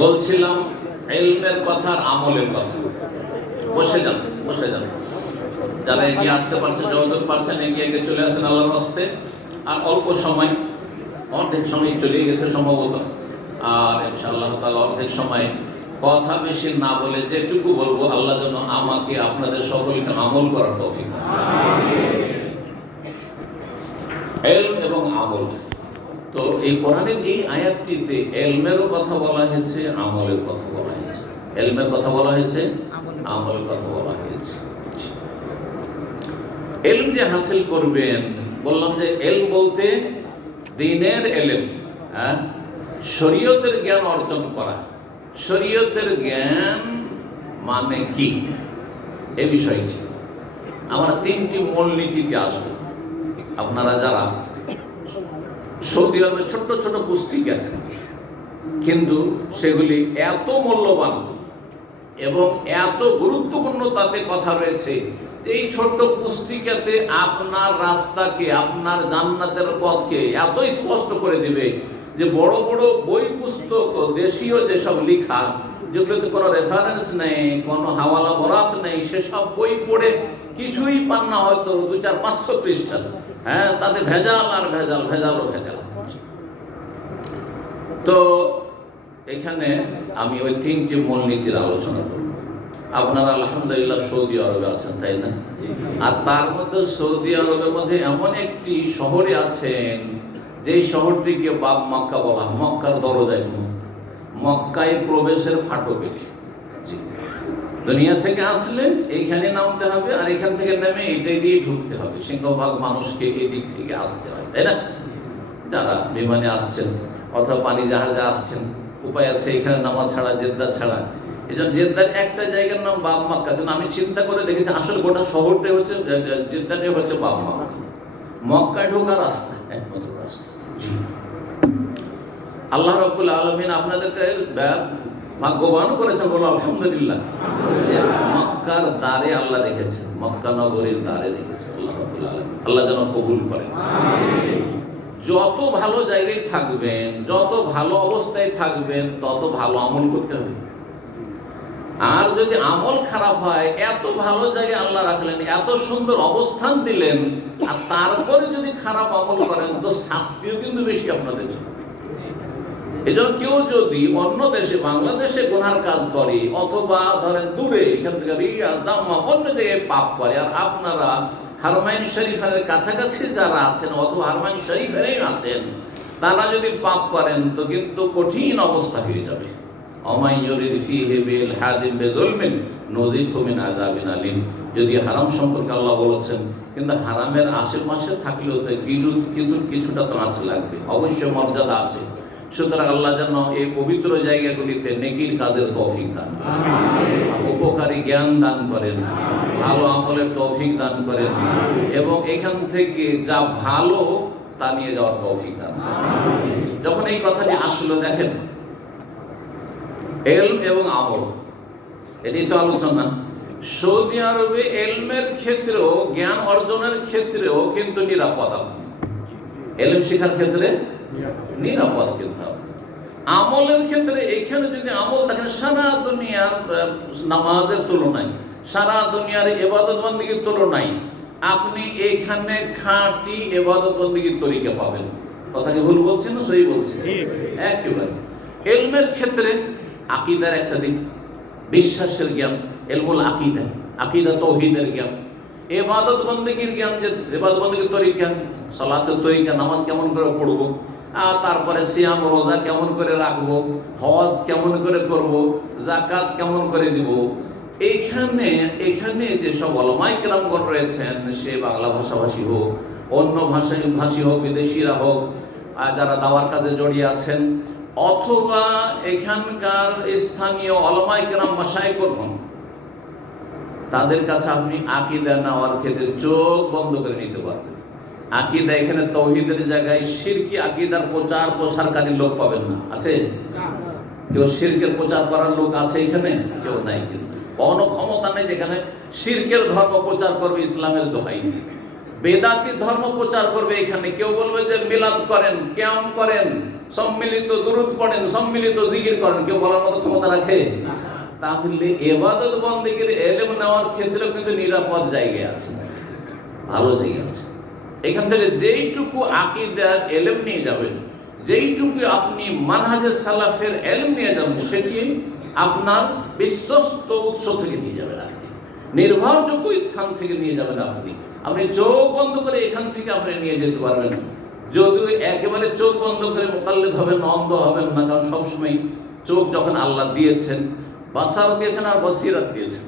বলছিলাম ইলমের কথা আর আমলের কথা। বসে যান, বসে যান। যারা এগিয়ে আসতে পারছেন, যতদূর পারছেন এগিয়ে চলে আসেন আল্লাহর রাস্তে। আর অল্প সময়, অর্ধেক সময় চলে গেছে সম্ভবত, আর ইনশাআল্লাহ তাআলা অর্ধেক সময় কথা বেশি না বলে যেটুকু বলবো আল্লাহ যেন আমাকে আপনাদের সকলকে আমল করার তৌফিক দান। ইলম এবং আমল। তো এই কোরআনের এই আয়াতটিতে ইলমেরও কথা বলা হয়েছে, আমলের কথা বলা হয়েছে। ইলমের কথা বলা হয়েছে, আমলের কথা বলা হয়েছে। ইলম যে হাসিল করবেন, বললাম যে ইলম বলতে দ্বীনের ইলম, শরীয়তের জ্ঞান অর্জন করা। শরীয়তের জ্ঞান মানে কি এই বিষয়টি আমরা তিনটি মূলনীতিতে আসবো। আপনারা যারা সৌদি আরবে ছোট্ট ছোট পুস্তিকা, কিন্তু সেগুলি এত মূল্যবান এবং এত গুরুত্বপূর্ণ, তাতে কথা রয়েছে। এই ছোট্ট পুস্তিকাতে আপনার রাস্তাকে, আপনার জান্নাতের পথকে এত স্পষ্ট করে দিবে যে বড় বড় বই পুস্তক দেশীয় যেসব লেখা, যেগুলোতে কোনো রেফারেন্স নেই, কোনো হাওয়ালা বরাত নেই, সেসব বই পড়ে কিছুই পান না, হয়তো 200-500 পৃষ্ঠা, তাতে ভেজাল আর ভেজাল, ভেজাল ও ভেজাল। তো এখানে আমি ওই তিনটি মূলনীতির আলোচনা করব। আপনারা আলহামদুলিল্লাহ সৌদি আরবে আছেন, তাই না? আর তার মধ্যে সৌদি আরবের মধ্যে এমন একটি শহরে আছেন যেই শহরটিকে বাব মক্কা বলা হয়। মক্কার দরজায়, মক্কায় প্রবেশের ফাটক এটি। দুনিয়া থেকে আসলে এইখানে নামতে হবে, আর এখান থেকে নেমে এটাই দিয়ে ঢুকতে হবে। সিংহভাগ মানুষকে এই দিক থেকে আসতে হয়, তাই না? যারা বিমানে আসছেন অথবা পানি জাহাজে আসছেন, উপায় আছে এখানে নামা ছাড়া, জেদ্দা ছাড়া। এই জন্য জেদ্দার একটা জায়গার নাম বাব মক্কা। যেন আমি চিন্তা করে দেখেছি আসলে গোটা শহরটাই হচ্ছে, জেদ্দাটাই হচ্ছে বাব মক্কা। মক্কায় ঢোকার রাস্তা, একমাত্র রাস্তা। আল্লাহ রাব্বুল আলামিন আপনাদেরকে ভাগ্যবান করেছেন, বলো আলহামদুলিল্লাহ, যে মক্কার দ্বারে আল্লাহ রেখেছেন, মক্কা নগরীর দ্বারে রেখেছেন আল্লাহ রাব্বুল আলামিন। আল্লাহ যেন কবুল করেন। যত ভালো জায়গায় থাকবেন, যত ভালো অবস্থায় থাকবেন, তত ভালো আমল করতে হবে। আর যদি আমল খারাপ হয়, এত ভালো জায়গায় আল্লাহ রাখলেন, এত সুন্দর অবস্থান দিলেন, আর তারপরে যদি খারাপ আমল করেন, তো শাস্তিও কিন্তু বেশি আপনাদের জন্য। এজন্য কেউ যদি অন্য দেশে, বাংলাদেশে গুনার কাজ করে, অথবা ধরেন দূরে এখান থেকে রিয়াদ, দাম্মাম, অন্য জায়গায় পাপ করে, আর আপনারা হারমাইন শরীফের কাছাকাছি যারা আছেন অথবা হারমাইন শরীফেরই আছেন, তারা যদি পাপ করেন, তো কিন্তু কঠিন অবস্থা হয়ে যাবে। যদি হারাম সম্পর্কে আল্লাহ বলেছেন, কিন্তু হারামের আশেপাশে থাকলেও কিন্তু কিছুটা তো আঁচ লাগবে, অবশ্যই মর্যাদা আছে। সুতরাং আল্লাহ যেন এই পবিত্র জায়গাগুলিতে নেকির কাজের তৌফিক দান করেন, উপকারী জ্ঞান দান করেন, ভালো আমলের তৌফিক দান করেন, এবং এখান থেকে যা ভালো তা নিয়ে যাওয়ার তৌফিক দান করেন। যখন এই কথাটি আসলো, দেখেন ইলম এবং আমল, এটি তো আলোচনা। সৌদি আরবে ইলমের ক্ষেত্রেও, জ্ঞান অর্জনের ক্ষেত্রেও কিন্তু নিরাপদ। ইলম শেখার ক্ষেত্রে নিরাপদ, কিন্তু আমলের ক্ষেত্রে এখানে যদি আমল দেখেন, সারা দুনিয়ার নামাজের তুলনায়, সারা দুনিয়ার ইবাদত বন্দেগীর তুলনায় আপনি এখানে খাঁটি ইবাদত বন্দেগীর তরিকা পাবেন। কথা কি ভুল বলছেন না সহি বলছেন? একেবারে। ইলমের ক্ষেত্রে আকীদার একটা দিক, বিশ্বাসের জ্ঞান, ইলমুল আকীদা, আকীদা তাওহীদের জ্ঞান, ইবাদত বন্দেগীর জ্ঞান, যে ইবাদত বন্দেগীর তরিকা, সালাতের তরিকা, নামাজ কেমন করে পড়বো, আর তারপরে সিয়াম রোজা কেমন করে রাখবো, হজ কেমন করে করব, যাকাত কেমন করে দিব। এখানে যেসব উলামায়ে কেরামগণ রয়েছেন, সে বাংলা ভাষাভাষী হোক, অন্য ভাষী হোক, বিদেশিরা হোক, আর যারা দাওয়ার কাজে জড়িয়ে আছেন, অথবা এখানকার স্থানীয় উলামায়ে কেরাম মাশায়েখগণ হন, তাদের কাছে আপনি আকীদা নেওয়ার ক্ষেত্রে চোখ বন্ধ করে নিতে পারবেন। আকীদা এখানে তাওহীদের জায়গায় শিরকি আকীদার প্রচার প্রসারকারী লোক পাবেন না। আছে কেউ শিরকের প্রচার করার লোক আছে এখানে? কেউ নাই। কিন্তু কোনো ক্ষমতা নেই যেখানে শিরকের ধর্ম প্রচার করবে ইসলামের দোহাই দিয়ে। বেদাতি ধর্ম প্রচার করবে। এখানে কেউ বলবে যে মিলাদ করেন, কিয়াম করেন, সম্মিলিত দুরূদ পড়েন, সম্মিলিত জিকির করেন, কেউ বলার মতো ক্ষমতা রাখে? তাহলে ইবাদত বন্দেগীর ইলম নেওয়ার ক্ষেত্রে কিন্তু নিরাপদ জায়গায় আছে, ভালো জায়গা আছে। এখান থেকে যেইটুকু আকীদার ইলম নিয়ে যাবেন, যেইটুকু আপনি মানহাজে সালাফের ইলম নিয়ে যাবেন, সেটি আপনার বিশ্বস্ত উৎস থেকে নিয়ে যাবেন, আপনি নির্ভরযোগ্য স্থান থেকে নিয়ে যাবেন। আপনি চোখ বন্ধ করে এখান থেকে আপনি নিয়ে যেতে পারবেন। যদি একেবারে চোখ বন্ধ করে মুকাল্লিদ হবেন, অন্ধ হবেন না, কারণ সবসময় চোখ যখন আল্লাহ দিয়েছেন, বাসার দিয়েছেন আর বসিরাত দিয়েছেন,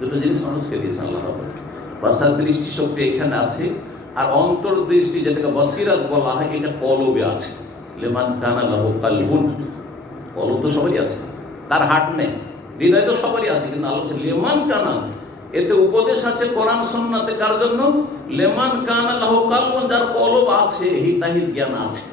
দুটো জিনিস মানুষকে দিয়েছেন আল্লাহ। বাসার দৃষ্টি শক্তি এখানে আছে, আর অন্তর্দৃষ্টি যেটাকে বসিরাত বলা হয়, এটা কলবে আছে। লিমান কানা লাহু কালবুন, কলব তো সবারই আছে, তার হাট নেই, হৃদয় তো সবারই আছে, কিন্তু আল্লাহ লিমান কানা, এতে উপদেশ আছে কোরআন সুন্নাতে। কার জন্য? লিমান কানা লাহু কালবুন, যার কলব আছে, হিতাহিত জ্ঞান আছে।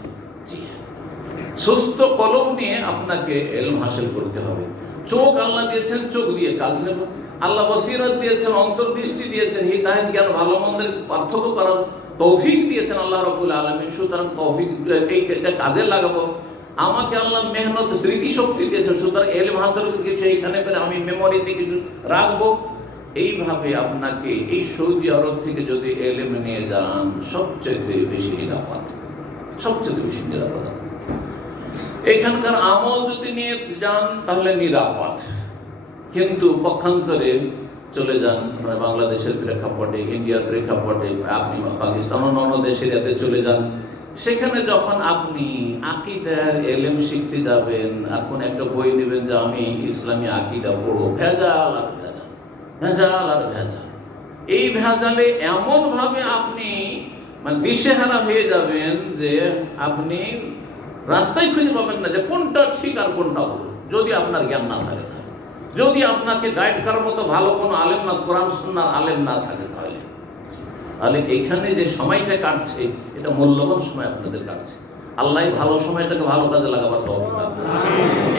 সুস্থ কলব নিয়ে আপনাকে ইলম হাসিল করতে হবে। চোখ আল্লাহ দিয়েছেন, চোখ দিয়ে কাজ নেব। আল্লাহ বসিরত দিয়েছেন, অন্তর্দৃষ্টি দিয়েছেন, হিতাহিত জ্ঞান, ভালো মন্দের পার্থক্য করার তৌফিক দিয়েছেন আল্লাহ রাব্বুল আলামিন। সুতরাং তৌফিক এইটা কাজে লাগাবো। আমাকে আল্লাহ মেহনত স্মৃতি শক্তি দিয়েছেন, সুতরাং ইলম হাসিল কিছু এইখানে করে আমি মেমোরিতে কিছু রাখবো। এইভাবে আপনাকে এই সৌদি আরব থেকে যদি ইলম নিয়ে যান, সবচেয়ে বেশি নিরাপদ, সবচেয়ে বেশি নিরাপদ। এখানকার আমল যদি নিয়ে যান তাহলে নিরাপদ, কিন্তু পক্ষান্তরে চলে যান বাংলাদেশের প্রেক্ষাপটে, ইন্ডিয়ার প্রেক্ষাপটে, আপনি পাকিস্তান অন্য দেশের এতে চলে যান, সেখানে যখন আপনি আকীদার ইলম শিখতে যাবেন, এখন একটা বই নেবেন যে আমি ইসলামী আকীদা পড়ব, ভেজাল আর ভেজাল, ভেজাল আর ভেজাল। এই ভেজালে এমন ভাবে আপনি দিশেহারা হয়ে যাবেন যে আপনি রাস্তায় খুঁজে পাবেন না যে কোনটা ঠিক আর কোনটা ভুল, যদি আপনার জ্ঞান না থাকে, যদি আপনাকে গাইড করার মতো ভালো কোনো আলেম না, কোরআন সুন্নাহর আলেম না থাকে। তাহলে এখানে যে সময়টা কাটছে, এটা মূল্যবান সময় আপনাদের কাটছে। আল্লাহ ভালো সময়টাকে ভালো কাজে লাগাবার তৌফিক দান করুন।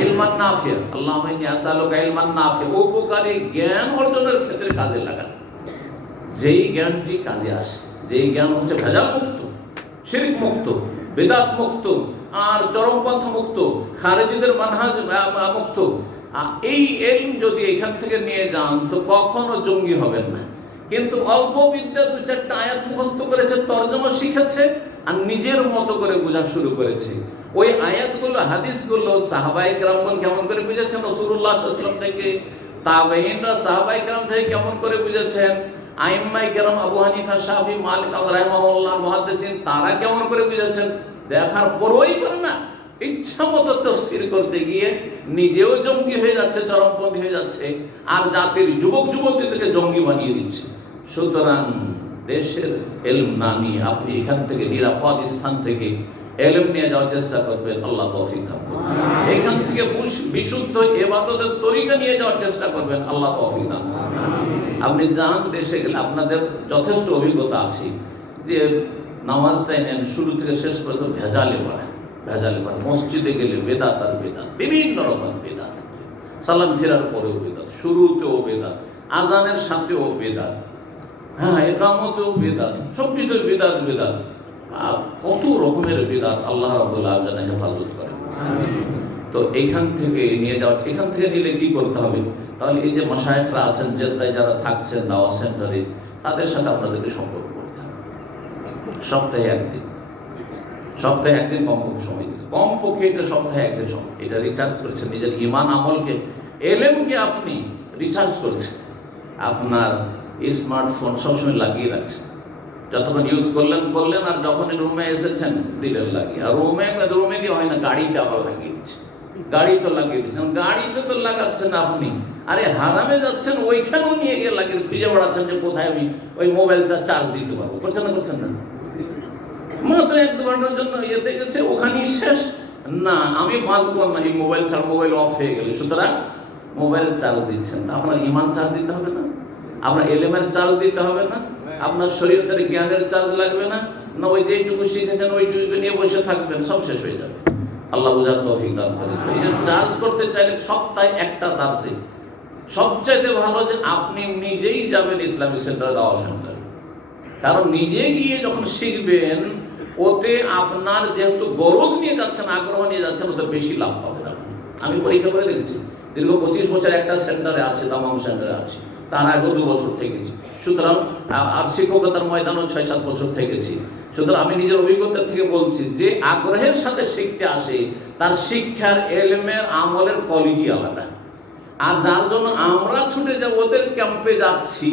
ইলমান নাফি, আল্লাহুম্মা ইন্নী আসআলুকা ইলমান নাফি, উপকারী জ্ঞান অর্জনের ক্ষেত্রে কাজে লাগান। যেই জ্ঞানটি কাজে আসে, যেই জ্ঞান হচ্ছে ভেজাল মুক্ত, শিরক মুক্ত, বিদআত মুক্ত, আর চরমপন্থা মুক্ত, খারেজিদের মানহাজ মুক্ত, এই ইলম যদি এখান থেকে নিয়ে যান তো কখনো জঙ্গি হবেন না। কিন্তু অল্প বিদ্যা দু চারটা আয়াত মুখস্থ করেছে, তরজমা শিখেছে, আর নিজের মতো করে বোঝা শুরু করেছে। ওই আয়াতগুলো, হাদিসগুলো সাহাবায়ে কেরামগণ কেমন করে বুঝেছেন রাসূলুল্লাহ সাল্লাল্লাহু আলাইহি ওয়াসাল্লাম থেকে, তাবেঈনরা সাহাবায়ে কেরাম থেকে কেমন করে বুঝেছেন, আইম্মায়ে কেরাম আবু হানিফা, শাফি, মালিক রাহিমাহুল্লাহ, মুহাদ্দিসিন তারা কেমন করে বুঝেছেন, দেখার পরই করে না, ইচ্ছা মতো তাফসীর করতে গিয়ে নিজেও জঙ্গি হয়ে যাচ্ছে, চরমপন্থী হয়ে যাচ্ছে, আর জাতির যুবক যুবতীদেরকে জঙ্গি বানিয়ে দিচ্ছে। সুতরাং দেশের ইলম না নিয়ে আপনি এখান থেকে নিরাপদ স্থান থেকে ইলম নিয়ে যাওয়ার চেষ্টা করবেন, আল্লাহ তৌফিক দান করুন। এখান থেকে বিশুদ্ধ ইবাদতের তরিকা নিয়ে যাওয়ার চেষ্টা করবেন, আল্লাহ তৌফিক দান করুন। আপনি যান দেশে গেলে আপনাদের যথেষ্ট অভিজ্ঞতা আছে যে নামাজটাই নেন, শুরু থেকে শেষ পর্যন্ত ভেজালে পড়ে, ভেজালে পড়ে। মসজিদে গেলে বেদাত আর বেদাত, বিভিন্ন রকম বেদাত, সালাম ফেরার পরেও বেদাত, শুরুতেও বেদাত, আজানের সাথেও বেদাত, হ্যাঁ ইকামতেও বেদাত, সব কিছুর বেদাত বেদাত, কত রকমের বেদাত। আল্লাহ রাব্বুল আলামিন হেফাজত করেন। তো এইখান থেকে নিয়ে যাওয়া, এখান থেকে নিলে কি করতে হবে? তাহলে এই যে মাশায়েখরা আছেন জেদ্দায় যারা থাকছেন দাওয়াত সেন্টারে, তাদের সাথে আপনাদেরকে সম্পর্ক করতে হবে। সপ্তাহে একদিন কমপক্ষে সময় দিতে, কমপক্ষে এটা সপ্তাহে একদিন সময়, এটা রিচার্জ করেছেন নিজের ঈমান আমলকে, এলেমকে আপনি রিচার্জ করছেন। আপনার স্মার্টফোন সবসময় লাগিয়ে রাখছেন, যতক্ষণ ইউজ করলেন, আর যখন রুমে এসেছেন দিলেন লাগিয়ে। আর রুমে দিয়ে হয় না, গাড়িতে আবার লাগিয়ে দিচ্ছেন, গাড়ি তো লাগিয়ে দিচ্ছেন, গাড়িতে তো লাগাচ্ছেন আপনি, আরে হারামে যাচ্ছেন ওইখানেও নিয়ে গিয়ে লাগিয়ে খুঁজে বেড়াচ্ছেন যে কোথায় আমি ওই মোবাইলটা চার্জ দিতে পারবো। করছেন না? মাত্র 1-2 ঘন্টার জন্য ইয়েতে গেছে, ওখানেই শেষ। না, আমি বাঁচবো না এই মোবাইল ছাড়া, মোবাইল অফ হয়ে গেলে। সুতরাং মোবাইল চার্জ দিচ্ছেন, আপনার ঈমান চার্জ দিতে হবে না? আপনার ইলমের চার্জ দিতে হবে না? আপনার শরীয়তের জ্ঞানের চার্জ লাগবে না? না ওই যেটুকু শিখেছেন ওইটুকু নিয়ে বসে থাকবেন, সব শেষ হয়ে যাবে। আল্লাহ বুঝার তৌফিক দান করেন। এই যে চার্জ করতে চাইলে সপ্তাহে একটা দার্সে, সবচাইতে ভালো যে আপনি নিজেই যাবেন ইসলামিক সেন্টারে, দাওয়াত সেন্টারে, কারণ নিজে গিয়ে যখন শিখবেন, ওতে আপনার যেহেতু গরজ নিয়ে যাচ্ছেন, আগ্রহ নিয়ে যাচ্ছেন, ওতে বেশি লাভ পাবেন। আমি পরীক্ষা করে দেখেছি, দীর্ঘ 25 বছর একটা সেন্টারে আছে, দামাম সেন্টারে আছে, তার আগেও 2 বছর থেকেছি। সুতরাং আর শিক্ষকতার ময়দানও 6-7 বছর থেকেছি। সুতরাং আমি নিজের অভিজ্ঞতা থেকে বলছি, যে আগ্রহের সাথে শিখতে আসে, তার শিক্ষার, এলমের, আমলের কোয়ালিটি আলাদা। আর যার জন্য আমরা ছুটে যাব, ওদের ক্যাম্পে যাচ্ছি,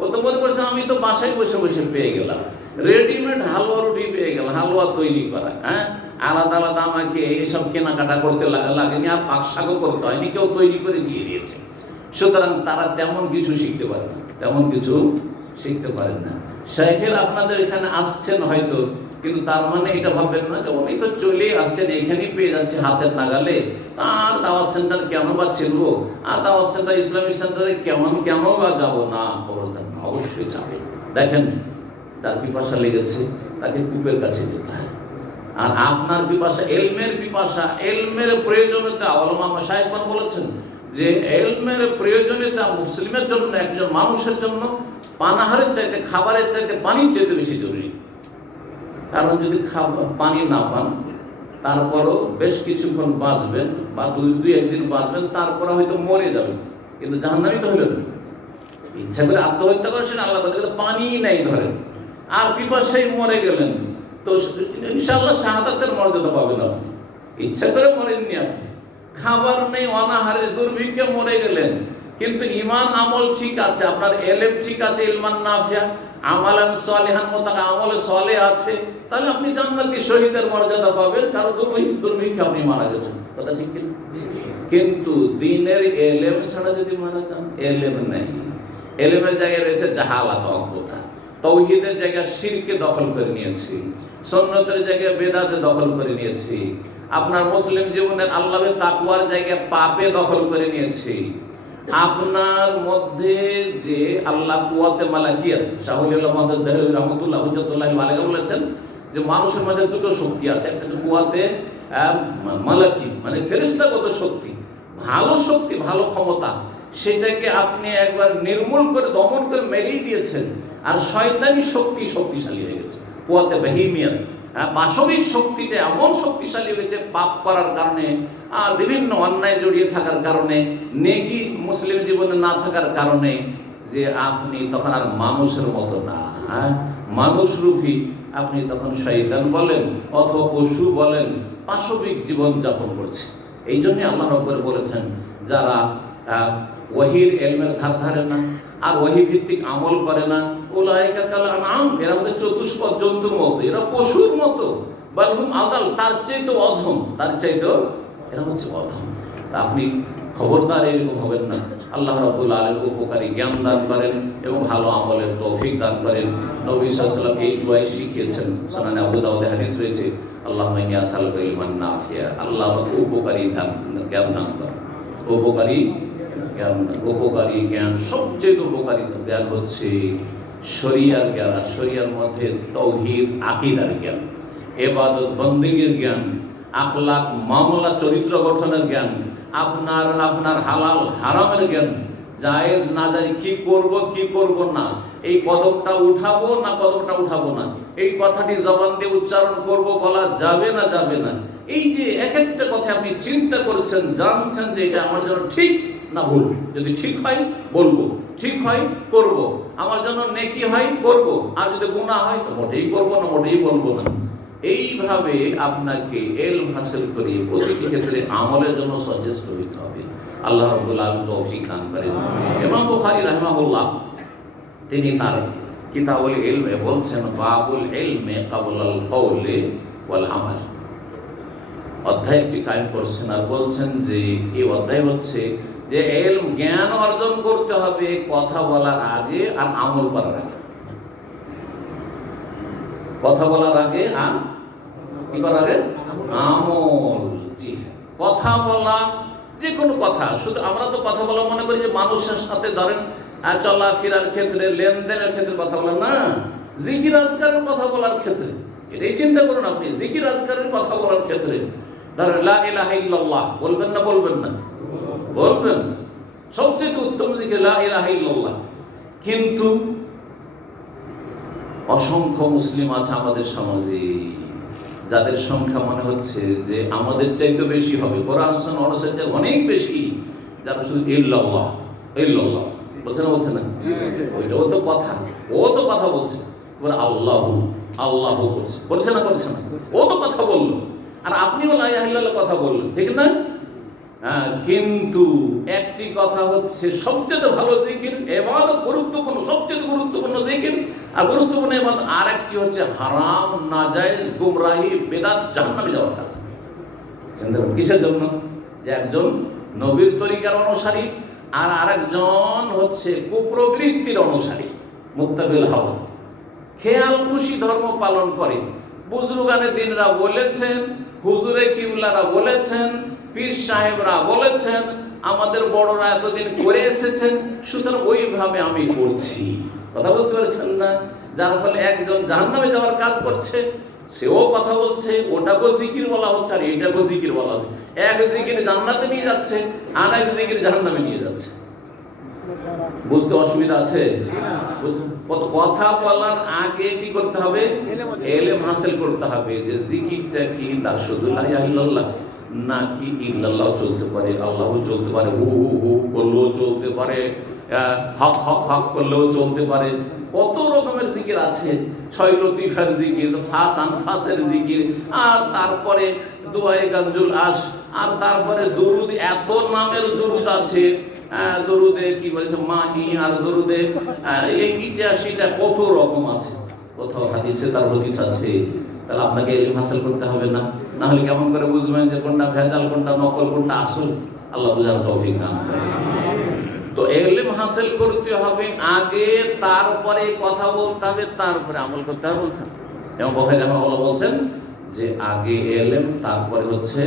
ও তো মনে করছে আমি তো বাসায় বসে বসে পেয়ে গেলাম, রেডিমেড হালুয়া রুটি পেয়ে গেলাম, হালুয়া তৈরি করা, হ্যাঁ, আলাদা আলাদা আমাকে এইসব কেনাকাটা করতে লাগেনি, আর পাক শাকও করতে হয়নি, কেউ তৈরি করে দিয়ে দিয়েছে। সুতরাং তারা তেমন কিছু শিখতে পারে না, তেমন কিছু শিখতে পারেন না। শেখের আপনাদের এখানে আসছেন হয়তো, কিন্তু তার মানে এটা ভাববেন না যে উনি তো চলে আসছেন, এখানেই পেয়ে যাচ্ছে হাতের নাগালে, আর দাওয়াত সেন্টার কেন বা ছিল, আর দাওয়াত সেন্টার, ইসলামিক সেন্টারে কেন বা যাবো না, অবশ্যই যাবে। দেখেন, তার পিপাসা লেগেছে, তাকে কূপের কাছে যেতে হয়। আর আপনার পিপাসা, এলমের পিপাসা, এলমের প্রয়োজনীয়তা, ওলামা মাশায়েখগণ বলেছেন যে এলমের প্রয়োজনীয়তা মুসলিমের জন্য, একজন মানুষের জন্য পানাহারের চাইতে, খাবারের চাইতে পানির চাইতে বেশি জরুরি। কারণ যদি পানি না পান, তারপরও বেশ কিছুক্ষণ বাঁচবেন, বা দুই একদিন বাঁচবেন, তারপরে হয়তো মরে যাবেন, কিন্তু জাহান্নামী তো হলেন না। ইচ্ছা করে আত্মহত্যা করেছেন, আল্লাহ পানি নাই ধরেন, আর পিপাসায় মরে গেলেন, তো ইনশাআল্লাহ শাহাদাতের মর্যাদা পাবেন আপনি। ইচ্ছা করে মরেননি আপনি, খাবার নেই, অনাহারে দুর্ভিক্ষে মরে গেলেন, কিন্তু ঈমান আমল ঠিক আছে, আপনার এলেম ঠিক আছে, ইলমান নাফিয়া, আমালান সালিহান মুতাকা, আমলে সালেহ আছে, তাহলে আপনি জান্নাতি শহীদের মর্যাদা পাবেন, কারণ দুর্ভিক্ষে আপনি মারা গেছেন, কথা ঠিক কি? কিন্তু দ্বীনের এলেম ছাড়া যদি মারা যান, এলেম নেই, এলেমের জায়গায় রয়েছে জাহালাত, অজ্ঞতা, তাওহীদের জায়গায় শিরকে দখল করে নিয়েছি, সুন্নতের জায়গায় বেদাতে দখল করে নিয়েছি, আপনার মুসলিম জীবনের আল্লাহর তাকওয়ার জায়গায় পাপে দখল করে নিয়েছি। আপনার মধ্যে যে আল্লাহ কুওয়াতে মালাকিয়াত, শাহুল মাদাস দেহরি রহমাতুল্লাহ হুজ্জাতুল্লাহ আলাইহি বলেছেন যে মানুষের মধ্যে দুটো শক্তি আছে, একটা হচ্ছে কুওয়াতে মালাকি, মানে ফেরেশতাগত শক্তি, ভালো শক্তি, ভালো ক্ষমতা, সেটাকে আপনি একবার নির্মূল করে, দমন করে মেরেই দিয়েছেন। আর শয়তানি শক্তি শক্তিশালী হয়ে গেছে, কুওয়াতে বাহিমিয়াত, পাশবিক শক্তিতে এমন শক্তিশালী হয়েছে, পাপ করার কারণে আর বিভিন্ন অন্যায় জড়িয়ে থাকার কারণে, নেকি মুসলিম জীবনে না থাকার কারণে, যে আপনি তখন আর মানুষের মতো না, মানুষ রূপী আপনি তখন শয়তান বলেন অথবা পশু বলেন, পাশবিক জীবন যাপন করছে। এই জন্যই আল্লাহ রাব্বুল বলেছেন, যারা ওয়াহির এলমের ধার ধারে না, আর ওয়াহি ভিত্তিক আমল করে না, উলাইকা কাল আনআম, এরা হচ্ছে চতুষ্পদ জন্তুর মতো, এরা পশুর মতো, বালহুম আদাল, তার চাইতে অধম, তার চাইতে এরা হচ্ছে অধম। তা আপনি খবরদার এরকম হবেন না। আল্লাহ রাব্বুল আলামিন উপকারী জ্ঞান দান করেন এবং ভালো আমলের তৌফিক দান করেন। নবী সাল্লাল্লাহু আলাইহি ওয়াসাল্লাম এই দোয়া শিখিয়েছেন, সুনান আবু দাউদে হাদিস রয়েছে, আল্লাহুম্মা ইন্নী আসআলুকা ইলমান নাফিয়া, আল্লাহ আমাকে উপকারী জ্ঞান দান করেন। উপকারী জ্ঞান, সবচেয়ে উপকারী জ্ঞান হচ্ছে শরিয়ার জ্ঞান, আর শরিয়ার মধ্যে তাওহীদ, আকীদার জ্ঞান, ইবাদত বন্দেগীর জ্ঞান, আখলাক, মামলা, চরিত্র গঠনের জ্ঞান, আপনার হালাল হারামের জ্ঞান, জায়েজ না জায়েজ, কি করব না, এই কদমটা উঠাবো না কদমটা উঠাবো না, এই কথাটি জবান দিয়ে উচ্চারণ করব, বলা যাবে না, এই যে এক একটা কথা আপনি চিন্তা করেছেন, জানছেন যে এটা আমার জন্য ঠিক না ভুল, যদি ঠিক হয় বলবো, ঠিক হয় করব, আমার জন্য নেকি হয় করব, আর যদি গুনাহ হয় তো মোটেই করব না, মোটেই বলবো না। এইভাবে আপনাকে ইলম হাসিল করে প্রতিটি ক্ষেত্রে আমলের জন্য সচেষ্ট হতে হবে। আল্লাহ রাব্বুল আলামিন তৌফিক দান করেন। ইমাম বুখারী রাহিমাহুল্লাহ তিনি তার কিতাবুল ইলমে বলছেন, বাবুল ইলমে ক্বাবলাল কওলি ওয়াল আমাল, অধ্যায় একটি কায়েম করছেন, আর বলছেন যে এই অধ্যায় হচ্ছে যে ইলম, জ্ঞান অর্জন করতে হবে কথা বলার আগে আর আমল করার আগে। কথা বলার আগে আর কি করার আগে? আমল। জি, কথা বলা, যে কোনো কথা, শুধু আমরা তো কথা বলা মনে করি যে মানুষের সাথে ধরেন চলাফেরার ক্ষেত্রে, লেনদেনের ক্ষেত্রে কথা বলা না, জিকির আজকারের কথা বলার ক্ষেত্রে, এটাই চিন্তা করুন আপনি, জিকির আজকারের কথা বলার ক্ষেত্রে ধরেন লা ইলাহা ইল্লাল্লাহ বলবেন না? বলবেন। সবচেয়ে উত্তম জিকির লা ইলাহা ইল্লাল্লাহ। কিন্তু অসংখ্য মুসলিম আছে আমাদের সমাজে, যাদের সংখ্যা মনে হচ্ছে যে আমাদের চাইতে বেশি হবে, কোরআন সুন্নাহ অনুসারে অনেক বেশি, যারা শুধু ইল্লাল্লাহ ইল্লাল্লাহ বলছে না, বলছে না? ওইটাও তো কথা, ও তো কথা বলছে, এবার আল্লাহু আল্লাহু করছে, করছে না, করছে না? ও তো কথা বললো, আর আপনিও লা ইলাহা ইল্লাল্লাহ কথা বললেন, ঠিক না? কিন্তু একটি কথা হচ্ছে সবচেয়ে ভালো জিকির, ইবাদত গুরুত্বপূর্ণ, সবচেয়ে গুরুত্বপূর্ণ জিকির আর গুরুত্বপূর্ণ ইবাদত, আর একটি হচ্ছে হারাম, নাজায়েজ, গুমরাহি, বেদাত, জাহান্নামে যাওয়ার কাজ। কিসের জন্য? যে একজন নবীর তরিকার অনুসারী আর আরেকজন হচ্ছে কুপ্রবৃত্তির অনুসারী, মুত্তাবিল হাওয়া, খেয়াল খুশি ধর্ম পালন করে। বুজরুগানে দিনরা বলেছেন, হুজুরে কিবলারা বলেছেন, পীর সাহেবরা বলেছেন, আমাদের বড়রা এতদিন করে এসেছেন, সুতরাং ওইভাবে আমি করছি। কথা বুঝতে পারছেন না? যার ফলে একজন জাহান্নামে যাওয়ার কাজ করছে, সেও কথা বলছে, ওটাকেও জিকির বলা হচ্ছে আর এটাকেও জিকির বলা হচ্ছে। এক জিকির জান্নাতে নিয়ে যাচ্ছে, আর এক জিকির জাহান্নামে নিয়ে যাচ্ছে। বুঝতে অসুবিধা আছে? কত কথা বলার আগে কি করতে হবে? ইলম হাসিল করতে হবে, যে জিকিরটা কি, লা শুধু লা ইলাহা ইল্লাল্লাহ নাকি ইল্লাল্লাহ চলতে পারে, আল্লাহু চলতে পারে, হু হু হু করলেও চলতে পারে, হক হক হক করলেও চলতে পারে। কত রকমের জিকির আছে, ছয় লতিফার জিকির, ফাস আনফাসের জিকির, আর তারপরে দুআয়ে গানজুল আশ, আর তারপরে দুরুদ, এত নামের দুরুদ আছে। দরুদে কি বলছে মাহি, আর দরুদে এইটা সেটা, কত রকম আছে। কোথাও হাদিসে তার হাদিস আছে। তাহলে আপনাকে ইলম হাসিল করতে হবে না? না হলে কেমন করে বুঝবেন যে কোনটা ভেজাল, কোনটা নকল, কোনটা আসল? আল্লাহ বুঝার তৌফিক দান করেন। তো ইলম হাসিল করতে হবে আগে, তারপরে কথা বলতে হবে, তারপরে আমল করতে হবে। বলছেন যেমন বুখারী রাহিমাহুল্লাহ বলছেন যে আগে ইলম, তারপরে হচ্ছে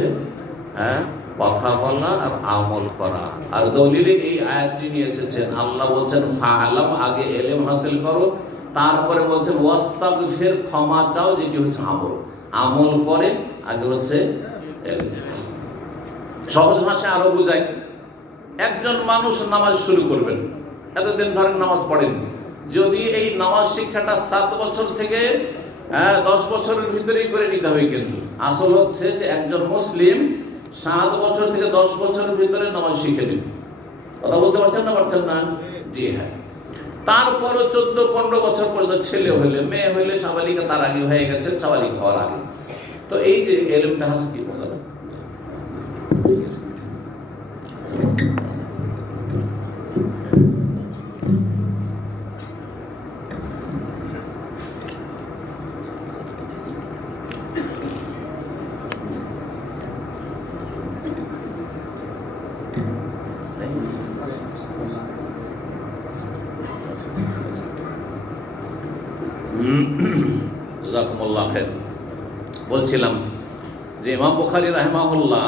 কথা বলা আর আমল করা। আর দলিলে এই আয়াতটি নিয়ে এসেছেন, আল্লাহ বলছেন ফাআলাম, আগে ইলম হাসিল করো, তারপরে বলছেন ওয়াস্তাগফির, ক্ষমা চাও, যেটি হচ্ছে আমল। আমল করে আগে হচ্ছে ইলম। সহজ ভাষায় আরো বুঝাই, একজন মানুষ নামাজ শুরু করবেন, এতদিন ধরে নামাজ পড়েন, যদি এই নামাজ শিক্ষাটা 7 বছর থেকে 10 বছরের ভিতরেই করে নিতে হবে। কিন্তু আসল হচ্ছে যে একজন মুসলিম 7 বছর থেকে 10 বছরের ভিতরে নামাজ শিখে নেবে। কথা বুঝতে পারছেন না? পারছেন না? জি হ্যাঁ। তারপরও 14-15 বছর পর্যন্ত ছেলে হইলে, মেয়ে হইলে সাবালিকা তার আগে হয়ে গেছে, সাবালিক হওয়ার আগে। তো এই যে ইলমটা হাসিল কি বলা যায়? জাযাকুমুল্লাহ খাইর। বলছিলাম যে ইমাম বুখারী রাহিমাহুল্লাহ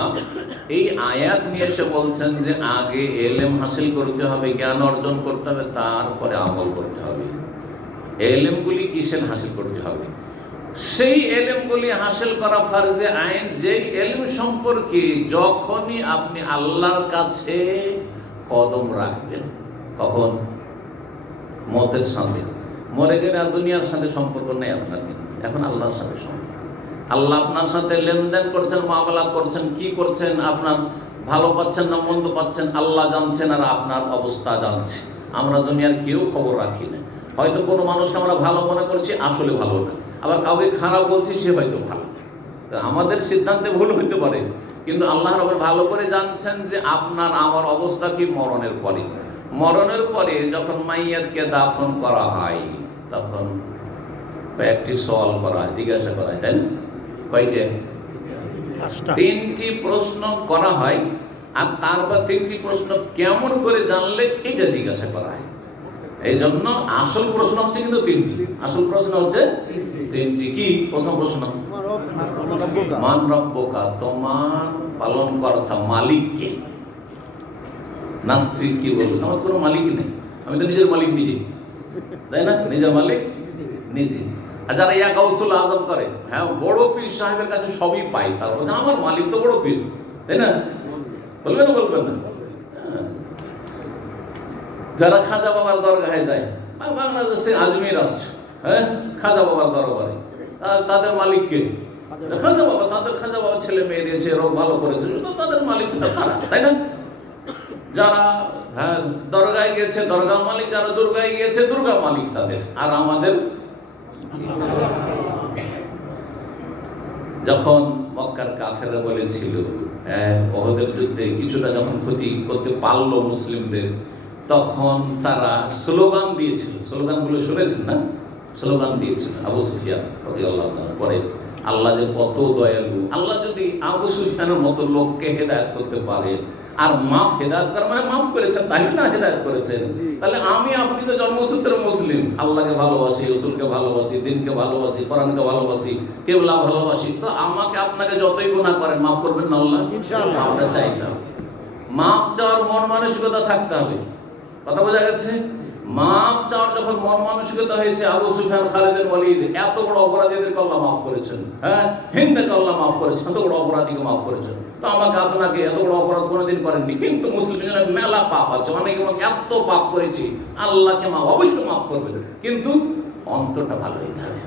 এই আয়াত নিয়ে এসে বলছেন যে আগে ইলম হাসিল করতে হবে, জ্ঞান অর্জন করতে হবে, তারপরে আমল করতে হবে। ইলমগুলি কিসের হাসিল করতে হবে? সেই ইলমগুলি হাসিল করা ফরজে আইন, যে ইলম সম্পর্কে যখনই আপনি আল্লাহর কাছে কদম রাখবেন, কখন? মতের সাথে। মরে গেলে আর দুনিয়ার সাথে সম্পর্ক নেই আপনার, কিন্তু এখন আল্লাহর সাথে সম্পর্ক। আল্লাহ আপনার সাথে লেনদেন করছেন, মামলা করছেন, কি করছেন, আপনার ভালো পাচ্ছেন না মন্দ পাচ্ছেন, আল্লাহ জানছেন আর আপনার অবস্থা জানছে। আমরা দুনিয়ার কেউ খবর রাখি না। হয়তো কোনো মানুষকে আমরা ভালো মনে করছি, আসলে ভালো না, আবার কাউকে খারাপ বলছি, সে হয়তো ভালো। আমাদের সিদ্ধান্তে ভুল হইতে পারে, কিন্তু আল্লাহ রাব্বুল ভালো করে জানছেন যে আপনার আমার অবস্থা কি মরণের পরে। মরণের পরে যখন মাইয়াতকে দাফন করা হয়, তখন কয়েকটি সওয়াল করা হয়, জিজ্ঞাসা করা হয়, তাই না? কয়টি? 3টি প্রশ্ন করা হয়। আর তারপর 3টি প্রশ্ন কেমন করে জানলে, এটা জিজ্ঞাসা করা হয়। এই জন্য আসল প্রশ্ন হচ্ছে কিন্তু 3টি। আসল প্রশ্ন হচ্ছে 3টি। কি? প্রথম প্রশ্ন মান রব্বুকা, তোমার পালন কর্তা মালিক কে? নাস্তিক কি বলবে? আমার কোনো মালিক নেই, আমি তো নিজের মালিক নিজে, তাই না? নিজের মালিক নিজে। আর যারা ইয়া গাউসুল আজম করে, হ্যাঁ বড় পীর সাহেবের কাছে সবই পাই, তারপর আমার মালিক তো বড় পীর, তাই না? বলবেন না? বলবেন না? যারা খাজা বাবার দরগাহে যায়, বাংলাদেশে আজমির আসছে, হ্যাঁ, খাজা বাবার দরবারে। তাদের মালিককে খাজা বাবা, তাদের খাজা বাবা ছেলে মেয়ে দিয়েছে, রোগ ভালো করেছে, তাদের মালিক খারাপ, তাই না? যারা দরগায় গেছে দরগা মালিক, যারা দুর্গায় গিয়েছে দুর্গা মালিক তাদের। আর আমাদের যখন মক্কার কাফেররা বলেছিল ওহদের যুদ্ধে কিছুটা যখন ক্ষতি করতে পারলো মুসলিমদের, তখন তারা স্লোগান দিয়েছিল। স্লোগানগুলো শুনেছেন না? স্লোগান দিয়েছিল আবু সুফিয়ান রাদিয়াল্লাহু তাআলা। পরে আল্লাহ যে কত দয়ালু, আল্লাহ যদি আবু সুফিয়ানের মতো লোককে হেদায়েত করতে পারে, আর হেদায়েত করা মানে মাফ করেছেন, তাই না? হেদায়েত করেছেন। তাহলে আমি আপনি তো জন্মসূত্রে মুসলিম, আল্লাহকে ভালোবাসি, রাসূলকে ভালোবাসি, দ্বীনকে ভালোবাসি, কোরআনকে ভালোবাসি, কিবলা ভালোবাসি, তো আমাকে আপনাকে যতই গুনাহ করেন মাফ করবেন না আল্লাহ? ইনশাআল্লাহ। আমরা চাইতে হবে, মাফ চাওয়ার মন মানসিকতা থাকতে হবে। কথা বোঝা গেছে? মাফ চাওয়ার যখন মন মানসিকতা হয়েছে, আবু সুফিয়ান, খালিদ বিন ওয়ালিদ এত বড় অপরাধীদেরকে আল্লাহ মাফ করেছেন, হ্যাঁ, হিন্দকে আল্লাহ মাফ করেছেন, এত বড় অপরাধীকে মাফ করেছেন, তো আমাকে আপনাকে এত বড় অপরাধ কোনোদিন করেননি। কিন্তু মুসলিমের মেলা পাপ আছে, অনেকে এত পাপ করেছি, আল্লাহকে মাফ অবশ্যই মাফ করবেন, কিন্তু অন্তরটা ভালো হইতে হবে।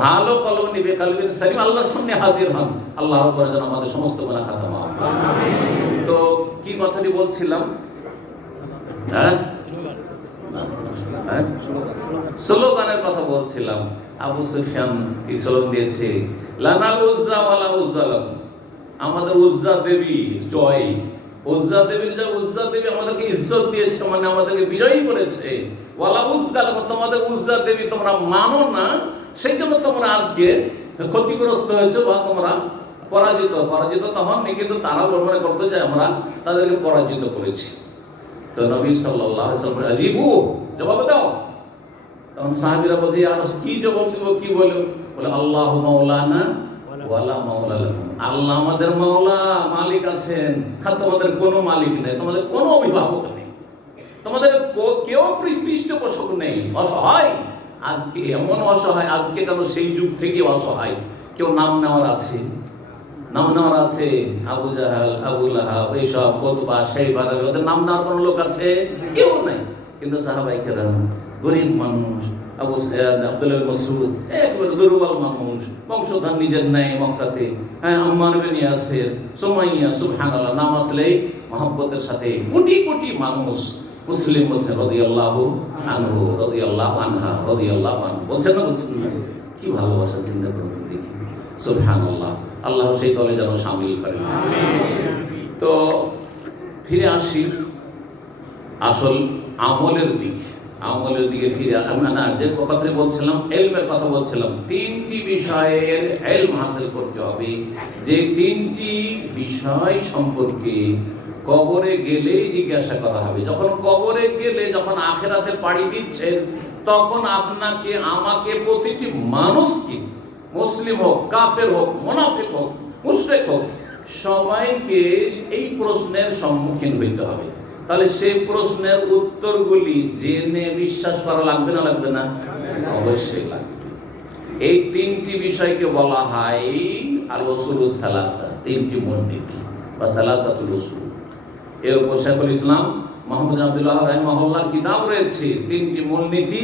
ভালো কলম নিবে, কালবিন সালিম, আল্লাহর সামনে হাজির হন, আল্লাহ রাব্বুল যেন আমাদের সমস্ত গুনাহ খাতা মাফ করেন। তো কি কথাটি বলছিলাম? স্লোগানের কথা বলছিলাম। আবু সুফিয়ান কি স্লোগান দিয়েছে? লানাল উজ্জা ওয়ালা উজ্জা লাকুম, আমাদের উজ্জা দেবী জয়। উজ্জা দেবীর যে উজ্জা দেবী আমাদেরকে ইজ্জত দিয়েছে, মানে আমাদেরকে বিজয়ী করেছে। ওয়ালা উজ্জা লাকুম, তোমাদের উজ্জা দেবী তোমরা মানো না, সেই জন্য তোমরা আজকে ক্ষতিগ্রস্ত হয়েছে বা তোমরা পরাজিত। পরাজিত তো হননি, কিন্তু তারা মনে করতো যে আমরা তাদেরকে পরাজিত করেছি। তো নবী সাল্লাল্লাহু আলাইহি ওয়াসাল্লাম আজিবু, জবাব দাও। তখন সাহাবীরা বলছে, ইয়া রাসূল, কি জবাব দিব, কি বলে? বলে আল্লাহু মাওলানা ওয়ালা মাওলা লাকুম, আল্লাহ আমাদের মাওলা, মালিক আছেন, আর তোমাদের কোনো মালিক নেই, তোমাদের কোনো অভিভাবক নেই, তোমাদের কেউ পৃষ্ঠপোষক নেই, অসহায়। আজকে এমন অসহায়, আজকে কেন সেই যুগ থেকে অসহায়। কেউ নাম নেওয়ার আছে, নাম নেওয়ার আছে, আবু জাহাল, আবু লাহাব, এইসব উতবা, শাইবা, ওদের নাম নেওয়ার কোনো লোক আছে? কেউ নাই। কিন্তু সাহাবায়ে কেরাম গরিব মানুষ, আব্দুল্লাহ বিন মাসউদ একেবারে দুর্বল মানুষ, বংশধর নিজের নাই মক্কাতে, আম্মার বিন ইয়াসির, সুমাইয়া, সুবহানাল্লাহ, নাম আসলেই মহব্বতের সাথে কোটি কোটি মানুষ মুসলিম হচ্ছে রাদিয়াল্লাহু আনহু, রাদিয়াল্লাহু আনহা, রাদিয়াল্লাহু আনহু বলছেন না? বলছেন না? কি ভালোবাসা, চিন্তা করুন দেখি, সুবহানাল্লাহ। আল্লাহ সেই দলে যেন শামিল করেন। তো ফিরে আসি আসল আমলের দিকে। আমলের দিকে ফিরে না, যে কথা বলছিলাম, ইলমের কথা বলছিলাম। তিনটি বিষয়ের ইলম হাসিল করতে হবে, যে তিনটি বিষয় সম্পর্কে কবরে গেলেই জিজ্ঞাসা করা হবে। যখন কবরে গেলে, যখন আখিরাতে পাড়ি দিচ্ছেন, তখন আপনাকে আমাকে, প্রতিটি মানুষকে, মুসলিম হোক, কাফের হোক, মুনাফিক হোক, মুশরিক হোক, সবাইকে এই প্রশ্নের সম্মুখীন হইতে হবে। তাহলে সেই প্রশ্নের উত্তরগুলি জেনে বিশ্বাস করা লাগবে না? লাগবে না? অবশ্যই লাগবে। এই তিনটি বিষয়কে বলা হয় আল উসুলুস সালাসা, তিনটি মূলনীতি বা সালাসাতুল উসুল। এর উপর শাইখুল ইসলাম মুহাম্মদ আব্দুল্লাহ রাহিমাহুল্লাহর কিতাব রয়েছে, তিনটি মূলনীতি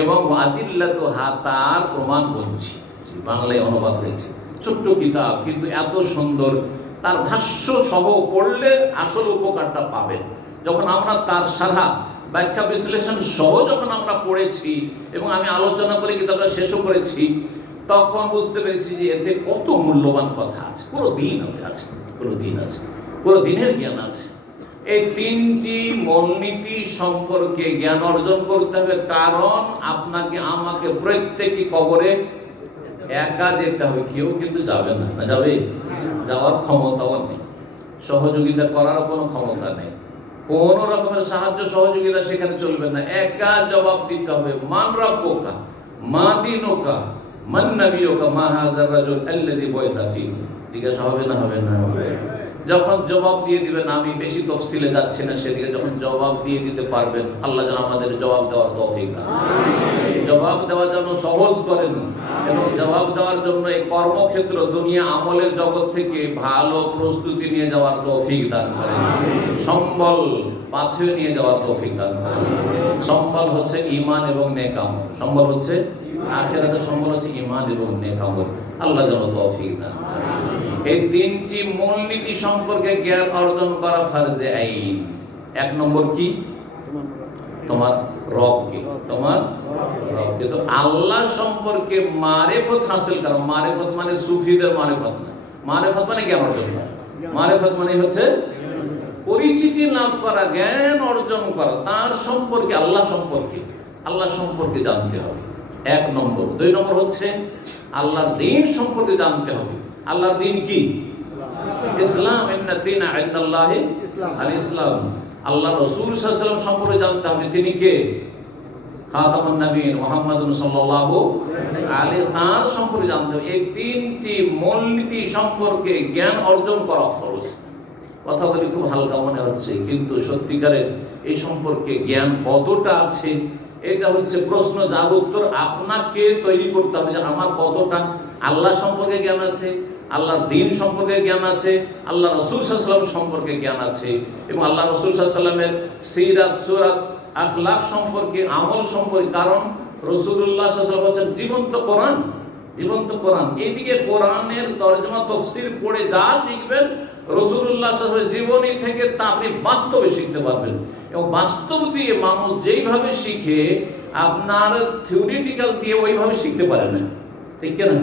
এবং আদিল্লাতুহা, তার প্রমাণ বলছি, বাংলায় অনুবাদ হয়েছে। ছোট্ট কিতাব, কিন্তু এত সুন্দর, তার ভাষ্য সহ পড়লে আসল উপকারটা পাবেন। যখন আমরা তার সারা ব্যাখ্যা বিশ্লেষণ সহ যখন আমরা পড়েছি এবং আমি আলোচনা করে কিতাবটা শেষও করেছি, তখন বুঝতে পেরেছি যে এতে কত মূল্যবান কথা আছে। পুরো দিন আছে, পুরো দিন আছে, পুরো দিনের জ্ঞান আছে। এই তিনটি মূলনীতি সম্পর্কে জ্ঞান অর্জন করতে হবে, কারণ আপনাকে আমাকে প্রত্যেকটি কবরে একা যেতে হবে, কেউ কিন্তু যাবে না। না যাবে? যাওয়ার ক্ষমতাও নেই, সহযোগিতা করার কোনো ক্ষমতা নেই, কোন রকমের সাহায্য সহযোগিতা সেখানে চলবে না। একা জবাব দিতে হবে। মান রাব্বুকা, মা দীনুকা, মান নাবিয়ুকা, মা হাযার রাজুল আল্লাযী বুইসা ফীকুম। জিজ্ঞাসা হবে না? হবে না? যখন জবাব দিয়ে দিবেন, আমি বেশি তফসিলে যাচ্ছি না সেদিকে, যখন জবাব দিয়ে দিতে পারবেন, আল্লাহ যেন আমাদের জবাব দেওয়ার তৌফিক দান করেন, জবাব দেওয়ার জন্য সহজ করেন, এবং জবাব দেওয়ার জন্য এই কর্মক্ষেত্র দুনিয়া আমলের জগৎ থেকে ভালো প্রস্তুতি নিয়ে যাওয়ার তৌফিক দান করেন, সম্বল পাথেয় নিয়ে যাওয়ার তৌফিক দান করেন। সম্বল হচ্ছে ঈমান এবং নেক আমল। সম্বল হচ্ছে আখিরাতের সম্বল হচ্ছে ঈমান এবং নেক আমল। আল্লাহ যেন তৌফিক দান করেন। এই তিনটি মূলনীতি সম্পর্কে জ্ঞান অর্জন করা ফরজে আইন। এক নম্বর কি? তোমার রবকে, তোমার রবকে। তো আল্লাহ সম্পর্কে মারিফত হাসিল করা। মারিফত মানে সুফিদের মারিফত না, মারিফত মানে জ্ঞান অর্জন করা। মারিফত মানে হচ্ছে পরিচিতি লাভ করা, জ্ঞান অর্জন করা, তার সম্পর্কে, আল্লাহ সম্পর্কে, আল্লাহ সম্পর্কে জানতে হবে, এক নম্বর। দুই নম্বর হচ্ছে আল্লাহর দ্বীন সম্পর্কে জানতে হবে। আল্লাহর দ্বীন কি? ইসলাম। ইন্না দীনা ইনদাল্লাহি আল ইসলাম। আল্লাহ রাসূল সাল্লাল্লাহু আলাইহি ওয়াসাল্লাম সম্পর্কে জানতে হবে, তিনি কে? খাতামুন নবীয়্যিন মুহাম্মাদুন সাল্লাল্লাহু আলাইহি, তার সম্পর্কে জানতে হবে। এই তিনটি মূলনীতি সম্পর্কে জ্ঞান অর্জন করা ফরজ। কথাগুলি খুব হালকা মনে হচ্ছে, কিন্তু সত্যিকারের এই সম্পর্কে জ্ঞান কতটা আছে, এটা হচ্ছে প্রশ্ন, যার উত্তর আপনাকে তৈরি করতে হবে যে আমার কতটা আল্লাহ সম্পর্কে জ্ঞান আছে, আল্লাহর দ্বীন সম্পর্কে জ্ঞান আছে, আল্লাহ রাসূল সাল্লাল্লাহু আলাইহি ওয়াসাল্লাম সম্পর্কে জ্ঞান আছে, এবং আল্লাহ রাসূল সাল্লাল্লাহু আলাইহি ওয়াসাল্লামের সিরাত, সুরাত, আখলাক সম্পর্কে, আমল সম্পর্কে। কারণ রাসূলুল্লাহ সাল্লাল্লাহু আলাইহি ওয়াসাল্লাম হচ্ছেন জীবন্ত কোরআন, জীবন্ত কোরআন। এইদিকে কোরআনের তরজমা তাফসীর পড়ে যা শিখবেন রাসূলুল্লাহ সাল্লাল্লাহু আলাইহি ওয়াসাল্লামের জীবনী থেকে, তা আপনি বাস্তবে শিখতে পারবেন। এবং বাস্তব দিয়ে মানুষ যেইভাবে শিখে, আপনার থিওরিটিক্যাল দিয়ে ওইভাবে শিখতে পারে না, ঠিক না?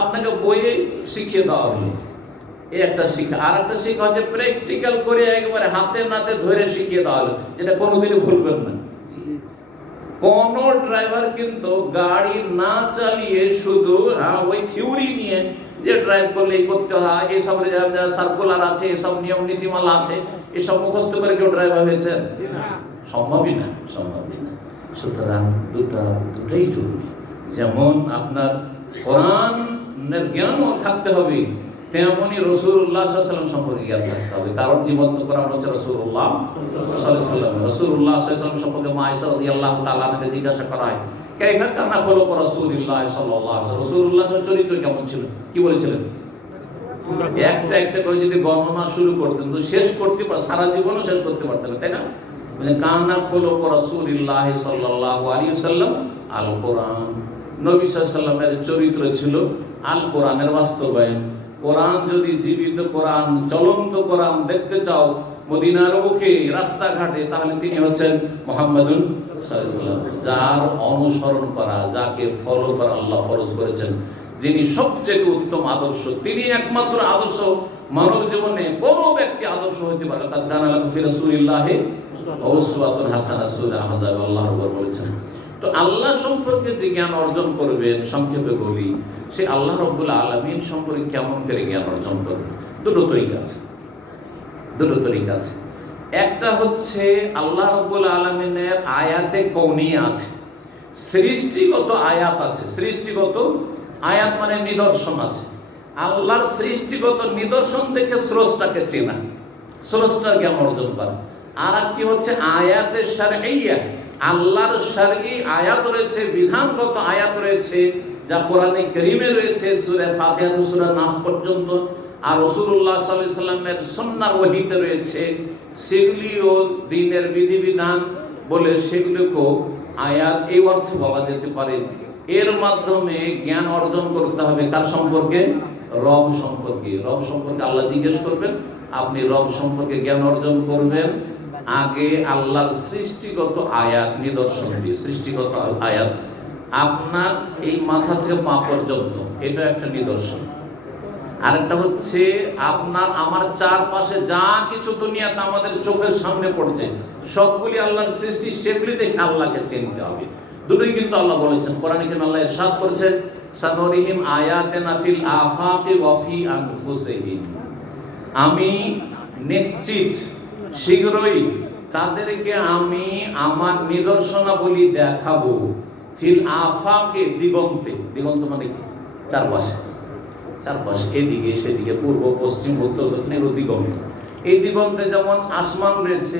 আপনাকে বইয়ে শিখিয়ে দেওয়া হলো, এই একটা শিক্ষা। আর একটা শিক্ষা হচ্ছে প্র্যাকটিক্যাল করে একবারে হাতে নাতে ধরে শিখিয়ে দেওয়া হলো, যেটা কোনোদিনই ভুলবেন না। কোন ড্রাইভার কিন্তু গাড়ি না চালিয়ে শুধু ওই থিওরি নিয়ে যে ড্রাইভ করলে এই করতে হয়, এসব সার্কুলার আছে, এসব নিয়ম নীতিমালা আছে, এসব মুখস্থ করে কেউ ড্রাইভার হয়েছে? সম্ভবই না, সম্ভবই না। সুতরাং দুটাই জরুরি। যেমন আপনার কোরআনের জ্ঞানও থাকতে হবে, তেমনি রাসূলুল্লাহ সাল্লাল্লাহু আলাইহি ওয়াসাল্লাম সম্পর্কে জ্ঞান থাকতে হবে। কারণ জীবন্ত কোরআন হচ্ছে রাসূলুল্লাহ সাল্লাল্লাহু আলাইহি ওয়াসাল্লাম। রাসূলুল্লাহ সাল্লাল্লাহু আলাইহি ওয়াসাল্লাম সম্পর্কে মা আয়েশা রাদিয়াল্লাহু তাআলা আনহাকে জিজ্ঞাসা করা হয়, কাইফা কানা খুলুক রাসূলিল্লাহ সাল্লাল্লাহু আলাইহি ওয়াসাল্লাম, রাসূলুল্লাহ সাল্লাল্লাহু আলাইহি ওয়াসাল্লাম চরিত্র কেমন ছিল, কি বলেছিলেন? একটা একটা করে যদি গণনা শুরু করতেন তো শেষ করতে পারতেন, সারা জীবনও শেষ করতে পারতেন না, তাই না? মানে কানা খুলুক রাসূলিল্লাহ সাল্লাল্লাহু আলাইহি ওয়াসাল্লাম আল কোরআন। নবী সাল্লাল্লাহু আলাইহি ওয়াসাল্লামের চরিত্র ছিল আল কোরআনের বাস্তবায়ন। কোরআন যদি জীবিত কোরআন, চলন্ত কোরআন দেখতে চাও মদিনার বুকে, রাস্তাঘাটে, তাহলে তিনি হচ্ছেন মুহাম্মাদুন সাল্লাল্লাহু আলাইহি ওয়াসাল্লাম, যার অনুসরণ করা, যাকে ফলো করা আল্লাহ ফরজ করেছেন, যিনি সবচেয়ে উত্তম আদর্শ, তিনি একমাত্র আদর্শ। মানব জীবনে কোন ব্যক্তি আদর্শ হতে পারে, তার কানা লাকুম ফি রাসূলিল্লাহি উসওয়াতুন হাসানাহ, সূরা আহজাব আল্লাহর উপর বলেছেন। তো আল্লাহ সম্পর্কে যে জ্ঞান অর্জন করবেন, সংক্ষেপে বলি, সে আল্লাহ রাব্বুল আলামিন সম্পর্কে কেমন করে জ্ঞান অর্জন করবে? দুটো তরিকা আছে, দুটো তরিকা আছে। একটা হচ্ছে আল্লাহ রাব্বুল আলামিনের আয়াতে কওনিয়া আছে, সৃষ্টিগত আয়াত আছে। সৃষ্টিগত আয়াত মানে নিদর্শন আছে। আল্লাহর সৃষ্টিগত নিদর্শন দেখে স্রষ্টাকে চেনা, স্রষ্টার জ্ঞান অর্জন করা। আর একটি হচ্ছে আয়াতে শারঈয়া, আল্লাহর শারঈ আয়াত রয়েছে, বিধানগত আয়াত রয়েছে, যা কোরআনে কারীমে রয়েছে, সূরা ফাতিহা থেকে সূরা নাস পর্যন্ত, আর রাসূলুল্লাহ সাল্লাল্লাহু আলাইহি ওয়াসাল্লামের সুন্নাহর ওহীতে রয়েছে। সেগুলিও দ্বীনের বিধিবিধান বলে, সেগুলোকেও আয়াত এই অর্থে বলা যেতে পারে। এর মাধ্যমে জ্ঞান অর্জন করতে হবে কার সম্পর্কে? রব সম্পর্কে। রব সম্পর্কে আল্লাহ জিজ্ঞেস করবেন, আপনি রব সম্পর্কে জ্ঞান অর্জন করবেন আগে আল্লাহর সৃষ্টিগত আয়াত, নিদর্শন দিয়ে। সৃষ্টিগত আয়াত আপনার এই মাথা থেকে পা পর্যন্ত, এটা একটা নিদর্শন। আরেকটা হচ্ছে আপনার আমার চারপাশে যা কিছু দুনিয়াতে আমাদের চোখের সামনে পড়ছে, সবগুলি আল্লাহর সৃষ্টি, সেগুলি দেখে আল্লাহকে চিনতে হবে। দুটোই কিন্তু আল্লাহ বলেছেন কোরআনে কারীমে। আল্লাহ ইরশাদ করেছেন, সানুরিহিম আয়াতিনা ফিল আফাকি ওয়া ফি আনফুসিহিম, আমি নিশ্চিত শীঘ্রই তাদেরকে আমি আমার নিদর্শনাবলী দেখাবো। ফিল আফাকে, দিগন্তে, দিগন্ত মানে চারপাশে, চারপাশে, এদিকে সেদিকে, পূর্ব পশ্চিম উত্তর দক্ষিণের দিগন্ত। এই দিগন্তে যেমন আসমান রয়েছে,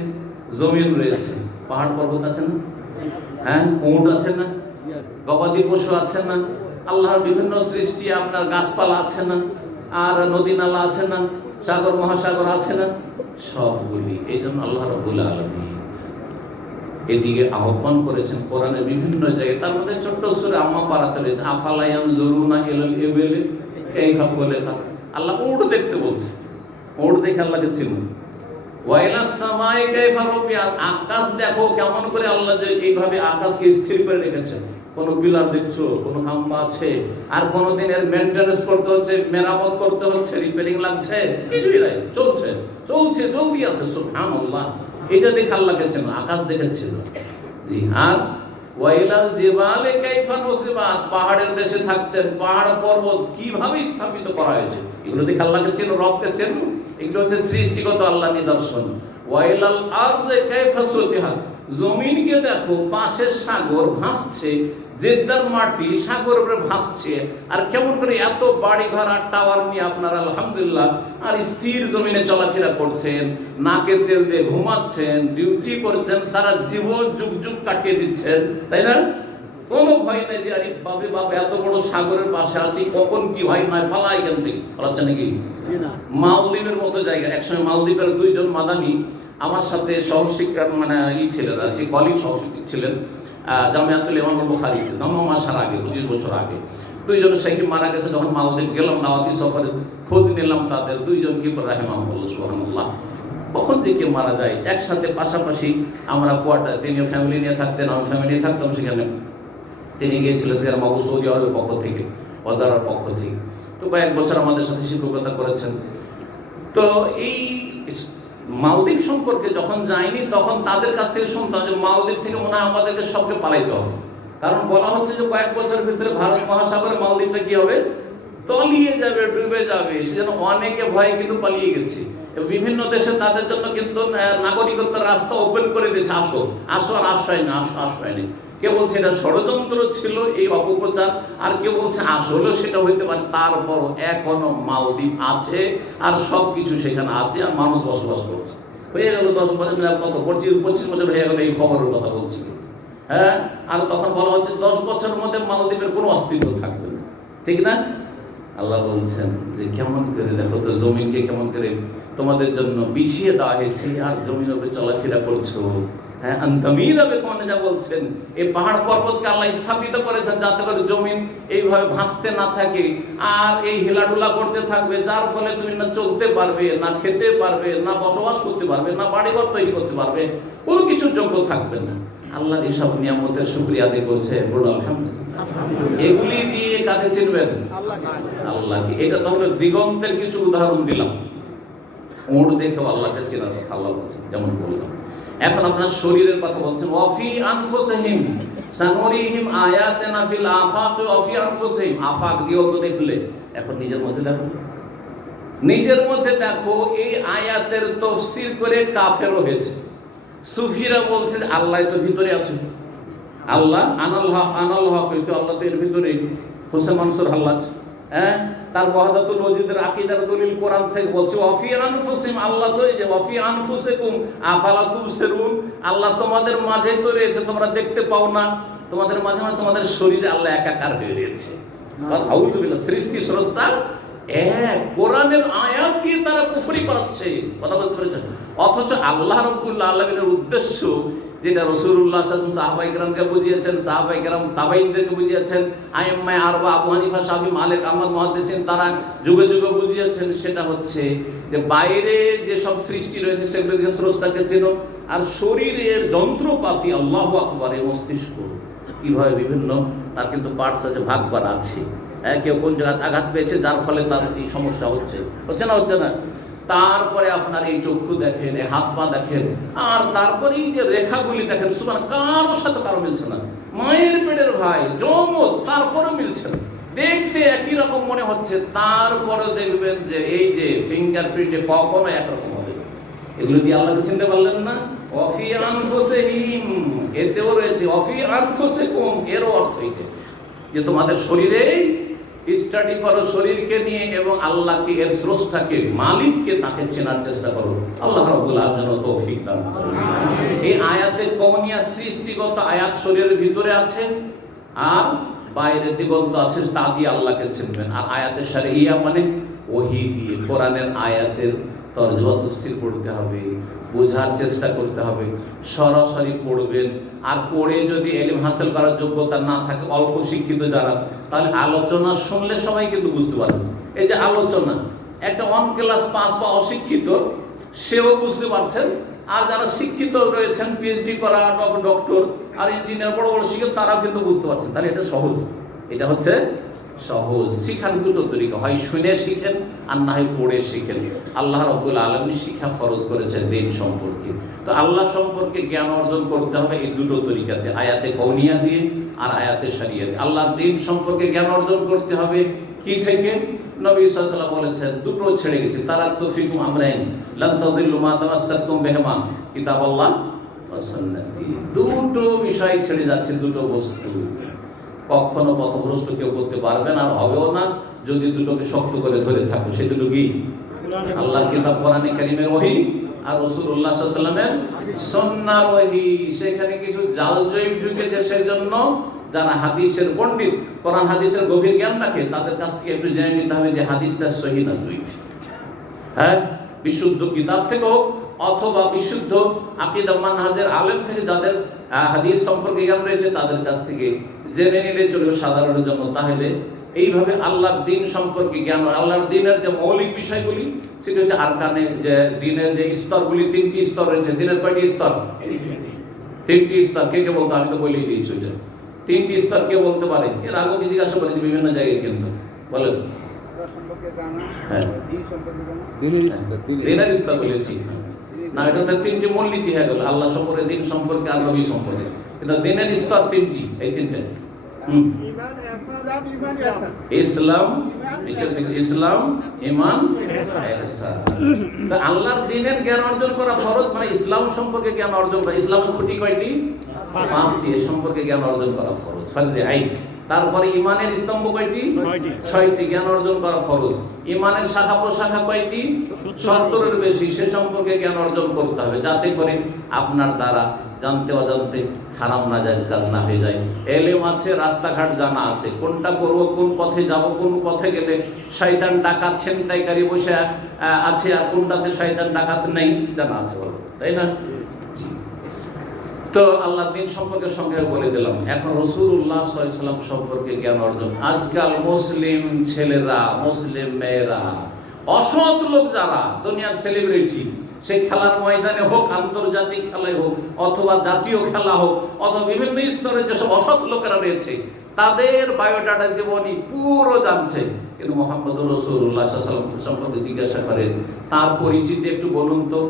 জমিন রয়েছে, পাহাড় পর্বত আছে না, হ্যাঁ, উট আছে না, গবাদি পশু আছে না, আল্লাহর বিভিন্ন সৃষ্টি, আপনার গাছপালা আছে না, আর নদী নালা আছে না, সাগর মহাসাগর আছে না, সবগুলি। এই জন্য আল্লাহ রাব্বুল আলামিন এদিকে আহ্বান করেছেন কোরআনের বিভিন্ন জায়গায়। তার মধ্যে ছোট্ট সূরা আম্মা পারাতে রয়েছে আফালা ইয়ানজুরুনা ইলাল ইবিলি কাইফা খুলিকাত। আল্লাহ উট দেখতে বলছে, উট দেখে আল্লাহকে চিনুন। ওয়াইলাস সামাই কাইফা রুফিআত, আকাশ দেখো কেমন করে আল্লাহ যে এইভাবে আকাশকে স্থির করে রেখেছেন। কোন পিলার দেখছো, কোন খাম্বা আছে, আর কোনদিন এর মেইনটেনেন্স করতে হচ্ছে, মেরামত করতে হচ্ছে, রিপেয়ারিং লাগছে, কিছুই নাই, চলছে চলছে চলতি আছে। সুবহানাল্লাহ, এটা দেখে আল্লাহকে চেনো, আকাশ দেখেছিল। জি, আর ওয়াইলাল জিবালে কাইফা নুসিবাত, পাহাড়ের দেশে থাকছেন, পাহাড় পর্বত কিভাবে স্থাপিত করা হয়েছে, এগুলো দেখে আল্লাহকে চেনো, রবকে চেনো। এগুলো হচ্ছে সৃষ্টিগত আল্লাহ নিদর্শন। ওয়াইলাল আরদে কাইফা সুতিহাত, জমিনকে দেখো, পাশের সাগর ভাসছে, জেদ্দার মাটি সাগর উপরে ভাসছে, আর কেমন করে এত বাড়ি ঘর আর টাওয়ার নিয়ে আপনারা আলহামদুলিল্লাহ আর স্থির জমিনে চলাফেরা করছেন, নাকে তেল দিয়ে ঘুমাচ্ছেন, ডিউটি করছেন, সারা জীবন যুগ যুগ কাটিয়ে দিচ্ছেন, তাই না? কোনো ভয় নেই যে আরে বাপরে বাপ এত বড় সাগরের পাশে আছি, কখন কি হয় নয় পালাই এখান থেকে পালাচ্ছে নাকি। মালদ্বীপের মতো জায়গা, একসময় মালদ্বীপের দুইজন মাদানি আমার সাথে সহশিক্ষক মানে ছিলেন আর কি, কলিগ সহশিক্ষক ছিলেন জামিয়াতুল ইমাম আল বুখারী, 9 মাস আগে, 25 বছর আগে। দুইজনের শাইখ মারা গেছে, যখন মালদ্বীপ গেলাম দাওয়াতি সফরে, খোঁজ নিলাম তাদের, দুইজন কি রাহিমাহুল্লাহ সুবহানাল্লাহ। কখন থেকে মারা যায়, একসাথে পাশাপাশি আমরা কোয়ার্টার, তিনিও ফ্যামিলি নিয়ে থাকতেন, আমি ফ্যামিলি নিয়ে থাকতাম সেখানে। তিনি গিয়েছিলেন সেখানে মাহবুব সৌদি আরবের পক্ষ থেকে, ওয়াজারার পক্ষ থেকে। তো কয়েক বছর আমাদের সাথে শিক্ষকতা করেছেন। তো এই মালদ্বীপ সম্পর্কে যখন যায়নি তখন তাদের কাছ থেকে শুনতাম যে মালদ্বীপ থেকে মনে হয় আমাদেরকে সবকে পালাইতে হবে, কারণ বলা হচ্ছে যে কয়েক বছরের ভিতরে ভারত মহাসাগরে মালদ্বীপটা কি হবে, তলিয়ে যাবে, ডুবে যাবে। সেজন্য অনেকে ভয়ে কিন্তু পালিয়ে গেছে। বিভিন্ন দেশে তাদের জন্য কিন্তু নাগরিকত্বের রাস্তা ওপেন করে দিয়েছে, আসো আসো, আর আশ্রয় নেই, আসো আশ্রয় নেই। কেউ বলছে এটা ষড়যন্ত্র ছিল, এই অপপ্রচার, আর কেউ বলছে আসলেও সেটা হইতে পারে। তারপর এখনো মালদ্বীপ আছে, আর সবকিছু সেখানে আছে, আর মানুষ বসবাস করছে। হয়ে গেল 10 বছর, কত 25 বছর হয়ে গেল এই খবরের কথা বলছি। হ্যাঁ, আর তখন বলা হচ্ছে 10 বছরের মধ্যে মালদ্বীপের কোনো অস্তিত্ব থাকবে না, ঠিক না? আল্লাহ বলছেন যে কেমন করে দেখো তো জমিনকে কেমন করে তোমাদের জন্য বিছিয়ে দেওয়া হয়েছে, আর জমিনের উপরে চলাফেরা করছো। হ্যাঁ, আনতামিরাবে কোনে যা বলছেন, এই পাহাড় পর্বতকে আল্লাহ স্থাপিত করেছেন যাতে করে জমিন এইভাবে ভাসতে না থাকে, আর এই হিলাডুলা করতে থাকবে, যার ফলে তুমি না চলতে পারবে, না খেতে পারবে, না বসবাস করতে পারবে, না বাড়িঘর তৈরি করতে পারবে, কোনো কিছুর যোগ্য থাকবে না। আল্লাহর এইসব নিয়ামতের শুকরিয়া আদায় করছে, বলুন আলহামদুলিল্লাহ। এগুলি দিয়ে কাকে চিনবেন? আল্লাহকে। এটা তাহলে দিগন্তের কিছু উদাহরণ দিলাম। উট দেখেও আল্লাহকে চেনার কথা আল্লাহ বলছেন, যেমন বললাম। এখন আপনার শরীরের কথা বলছেন, ওয়াফি আনফুসিহিম সানুরিহিম আয়াতিনা ফিল আফাক ওয়া ফি আনফুসিহিম। আফাক দিয়েও তো দেখলে, এখন নিজের মধ্যে দেখো, নিজের মধ্যে দেখো। এই আয়াতের তাফসীর করে কাফেরও হয়েছে। সুফিরা বলছে আল্লাহ তো ভিতরে আছে, আল্লাহ আনাল্লাহ আনাল্লাহ, কিন্তু আল্লাহ তো এর ভিতরে। হোসেন মানসুর হাল্লাজ তার ওয়াহদাতুল ওয়াজিদের আকীদার দলিল কোরআন থেকে বলছে, ওয়াফি আনফুসিহিম, আল্লাহ তো এই যে ওয়াফি আনফুসিকুম আফালা তুবসিরুন, আল্লাহ তোমাদের মাঝেই তো রয়েছে, তোমরা দেখতে পাও না। তোমাদের মাঝে মাঝে তোমাদের শরীরে আল্লাহ একাকার হয়ে রয়েছে। আউযুবিল্লাহ, সৃষ্টি স্রষ্টা এক। কোরআনের আয়াত দিয়ে তারা কুফরি করাচ্ছে, কথা বুঝতে পেরেছেন? অথচ আল্লাহ রাব্বুল আলামিনের উদ্দেশ্য যেটা রাসূলুল্লাহ সাল্লাল্লাহু আলাইহি ওয়াসাল্লাম সাহাবায়ে কেরামকে বুঝিয়েছেন, সাহাবায়ে কেরাম তাবেঈনদেরকে বুঝিয়েছেন, আইম্মায়ে আরবা আবু হানিফা, শাফি, মালিক, আহমদ, মুহাদ্দিসিন তারা যুগে যুগে বুঝিয়েছেন। সেটা হচ্ছে যে বাইরে যে সব সৃষ্টি রয়েছে সেগুলো দিয়ে স্রষ্টাকে চেনো, আর শরীরের যন্ত্রপাতি আল্লাহু আকবার, এই মস্তিষ্ক কিভাবে বিভিন্ন তার কিন্তু পার্টস আছে, ভাগ করা আছে। কেউ কোন জায়গায় আঘাত পেয়েছে যার ফলে তার এই সমস্যা হচ্ছে, হচ্ছে না হচ্ছে না। তারপরে আপনার এই চক্ষু দেখেন, এই হাত পা দেখেন, আর তারপরে এই যে রেখাগুলি দেখেন, সুবহান, কারোর সাথে কারো মিলছে না। মায়ের পেটের ভাই যমজ, তারপরে মিলছে না, দেখতে একই রকম মনে হচ্ছে, তারপরে দেখবেন যে এই যে ফিঙ্গারপ্রিন্টে কখনো একরকম হবে। এগুলো দিয়ে আল্লাহকে চিনতে পারলেন না। ওয়াফি আনফুসিহিম, এতেও রয়েছে ওয়াফি আনফুসিকুম, এরও অর্থ এইটা যে তোমাদের শরীরেই স্টাডি করো, শরীরকে নিয়ে, এবং আল্লাহকে, এর স্রষ্টাকে, মালিককে, তাকে চেনার চেষ্টা করো। আল্লাহ রাব্বুল আলামিন তৌফিক দান করুন। এই আয়াতে কওনিয়া সৃষ্টিগত আয়াত শরীরের ভিতরে আছে, আর বাইরে দিগন্ত আছে, তা দিয়ে আল্লাহকে চিনবেন। আর আয়াতের শারঈয়া মানে ওহী দিয়ে, কোরআনের আয়াতের তরজমা তাফসীর পড়তে হবে, বোঝার চেষ্টা করতে হবে। সরাসরি পড়বেন, আর পড়ে যদি ইলম হাসিল করার যোগ্যতা না থাকে, অল্প শিক্ষিত যারা, তাহলে আলোচনা শুনলে সবাই কিন্তু বুঝতে পারবে। এই যে আলোচনা, একটা অন ক্লাস পাস বা অশিক্ষিত সেও বুঝতে পারছেন, আর যারা শিক্ষিত রয়েছেন, পিএইচডি করা ডক্টর আর ইঞ্জিনিয়ার বড় বড় শিক্ষক, তারাও কিন্তু বুঝতে পারছেন। তাহলে এটা সহজ, এটা হচ্ছে সহজ। শিখার দুটো তরিকা, হয় শুনে শিখেন আর না হয় পড়ে শিখেন। আল্লাহ রাব্বুল আলামিন শিক্ষা ফরজ করেছেন দিন সম্পর্কে। তো আল্লাহ সম্পর্কে জ্ঞান অর্জন করতে হবে এই দুটো তরিকাতে, আয়াতে কওনিয়া দিয়ে আর আয়াতে শরিয়া দিয়ে। আল্লাহর দিন সম্পর্কে জ্ঞান অর্জন করতে হবে কি থেকে? নবী সাল্লাল্লাহু আলাইহি ওয়াসাল্লাম বলেছেন, দুটো ছেড়ে গেছে, তারাক্তু ফিকুম আমরাইন লান তাদিল্লু মা তামাসসাকতুম বিহিমা কিতাবাল্লাহ ওয়া সুন্নতি। দুটো বিষয় ছেড়ে যাচ্ছে, দুটো বস্তু। কখনো পথভ্রষ্ট কেউ করতে পারবে না, আর হবেও না যদি দুটোকে শক্ত করে ধরে থাকো। সেই দুটো কি? আল্লাহর কিতাব কোরআনে কারীমের ওহী আর রাসূলুল্লাহ সাল্লাল্লাহু আলাইহি ওয়াসাল্লামের সুন্নাহর ওহী। সেখানে কিছু জালজয়ীব ঢুকেছে, সেজন্য যারা হাদিসের পণ্ডিত, কোরআন হাদিসের গভীর জ্ঞান রাখে, তাদের কাছ থেকে একটু জেনে নিতে হবে যে হাদিসটা সহিহ না যঈফ। হ্যাঁ, বিশুদ্ধ কিতাব থেকে হোক অথবা বিশুদ্ধ আকীদা মানহাজের আলেম থেকে যাদের হাদিস সম্পর্কে জ্ঞান রয়েছে, তাদের কাছ থেকে জেনে নিলে চলবে সাধারণের জন্য। তাহলে এইভাবে আল্লাহর দিন সম্পর্কে জ্ঞান, আল্লাহর দিনের যে মৌলিক বিষয়গুলি, সেটা হচ্ছে আরকানের যে দিনের যে স্তরগুলি, তিনটি স্তর রয়েছে। দিনের কয়টি স্তর? তিনটি স্তর। কে কে বলতো? আমি তো বলেই দিয়েছি ওইটা। তিনটি স্তর কে বলতে পারে? এর আগেও কি জিজ্ঞাসা করেছি বিভিন্ন জায়গায়, কিন্তু বলেন। হ্যাঁ, দিনের স্তর বলেছি না, এটা তো তিনটি মূলনীতি হয়ে গেল, আল্লাহ সম্পর্কে, দিন সম্পর্কে আর নবী সম্পর্কে। কিন্তু দিনের স্তর তিনটি, এই তিনটে। ইসলাম, ইসলাম, ঈমান, ইহসান। তো আল্লাহর দ্বীনের জ্ঞান অর্জন করা ফরজ, মানে ইসলাম সম্পর্কে জ্ঞান অর্জন করা। ইসলামের খুঁটি কয়টি? পাঁচটি। এর সম্পর্কে জ্ঞান অর্জন করা ফরজ, ফরজে আইন। তারপরে ঈমানের স্তম্ভ কয়টি? ছয়টি, জ্ঞান অর্জন করা ফরজ। ঈমানের শাখা প্রশাখা কয়টি? 70-এর বেশি। সে সম্পর্কে জ্ঞান অর্জন করতে হবে, যাতে করে আপনার দ্বারা জানতে অজান্তে হারাম নাজায়েজ কাজ না হয়ে যায়। এলেম আছে, রাস্তাঘাট জানা আছে, কোনটা করব, কোন পথে যাব, কোন পথে গেলে শয়তান ডাকাত ছিনতাইকারী বসে আছে আর কোনটাতে শয়তান ডাকাত নেই, জানা আছে, বলো, তাই না? তো আল্লাহ দিন সম্পর্কে সংক্ষেপে বলে দিলাম। এখন রাসূলুল্লাহ সাল্লাল্লাহু আলাইহি ওয়াসাল্লাম সম্পর্কে জ্ঞান অর্জন। আজকাল মুসলিম ছেলেরা, মুসলিম মেয়েরা, অসৎ লোক যারা, দুনিয়ার সেলিব্রিটি, সেই খেলার ময়দানে হোক, আন্তর্জাতিক খেলায় হোক, অথবা জাতীয় খেলা হোক, অথবা বিভিন্ন স্তরে যেসব অসৎ লোকেরা রয়েছে, তাদের বায়োডাটা, জীবনী পুরো জানছে, কিন্তু মুহাম্মদুর রাসূলুল্লাহ সাল্লাল্লাহু আলাইহি ওয়াসাল্লাম সম্পর্কে জিজ্ঞাসা করেন, তার পরিচিতি একটু বলুন তো।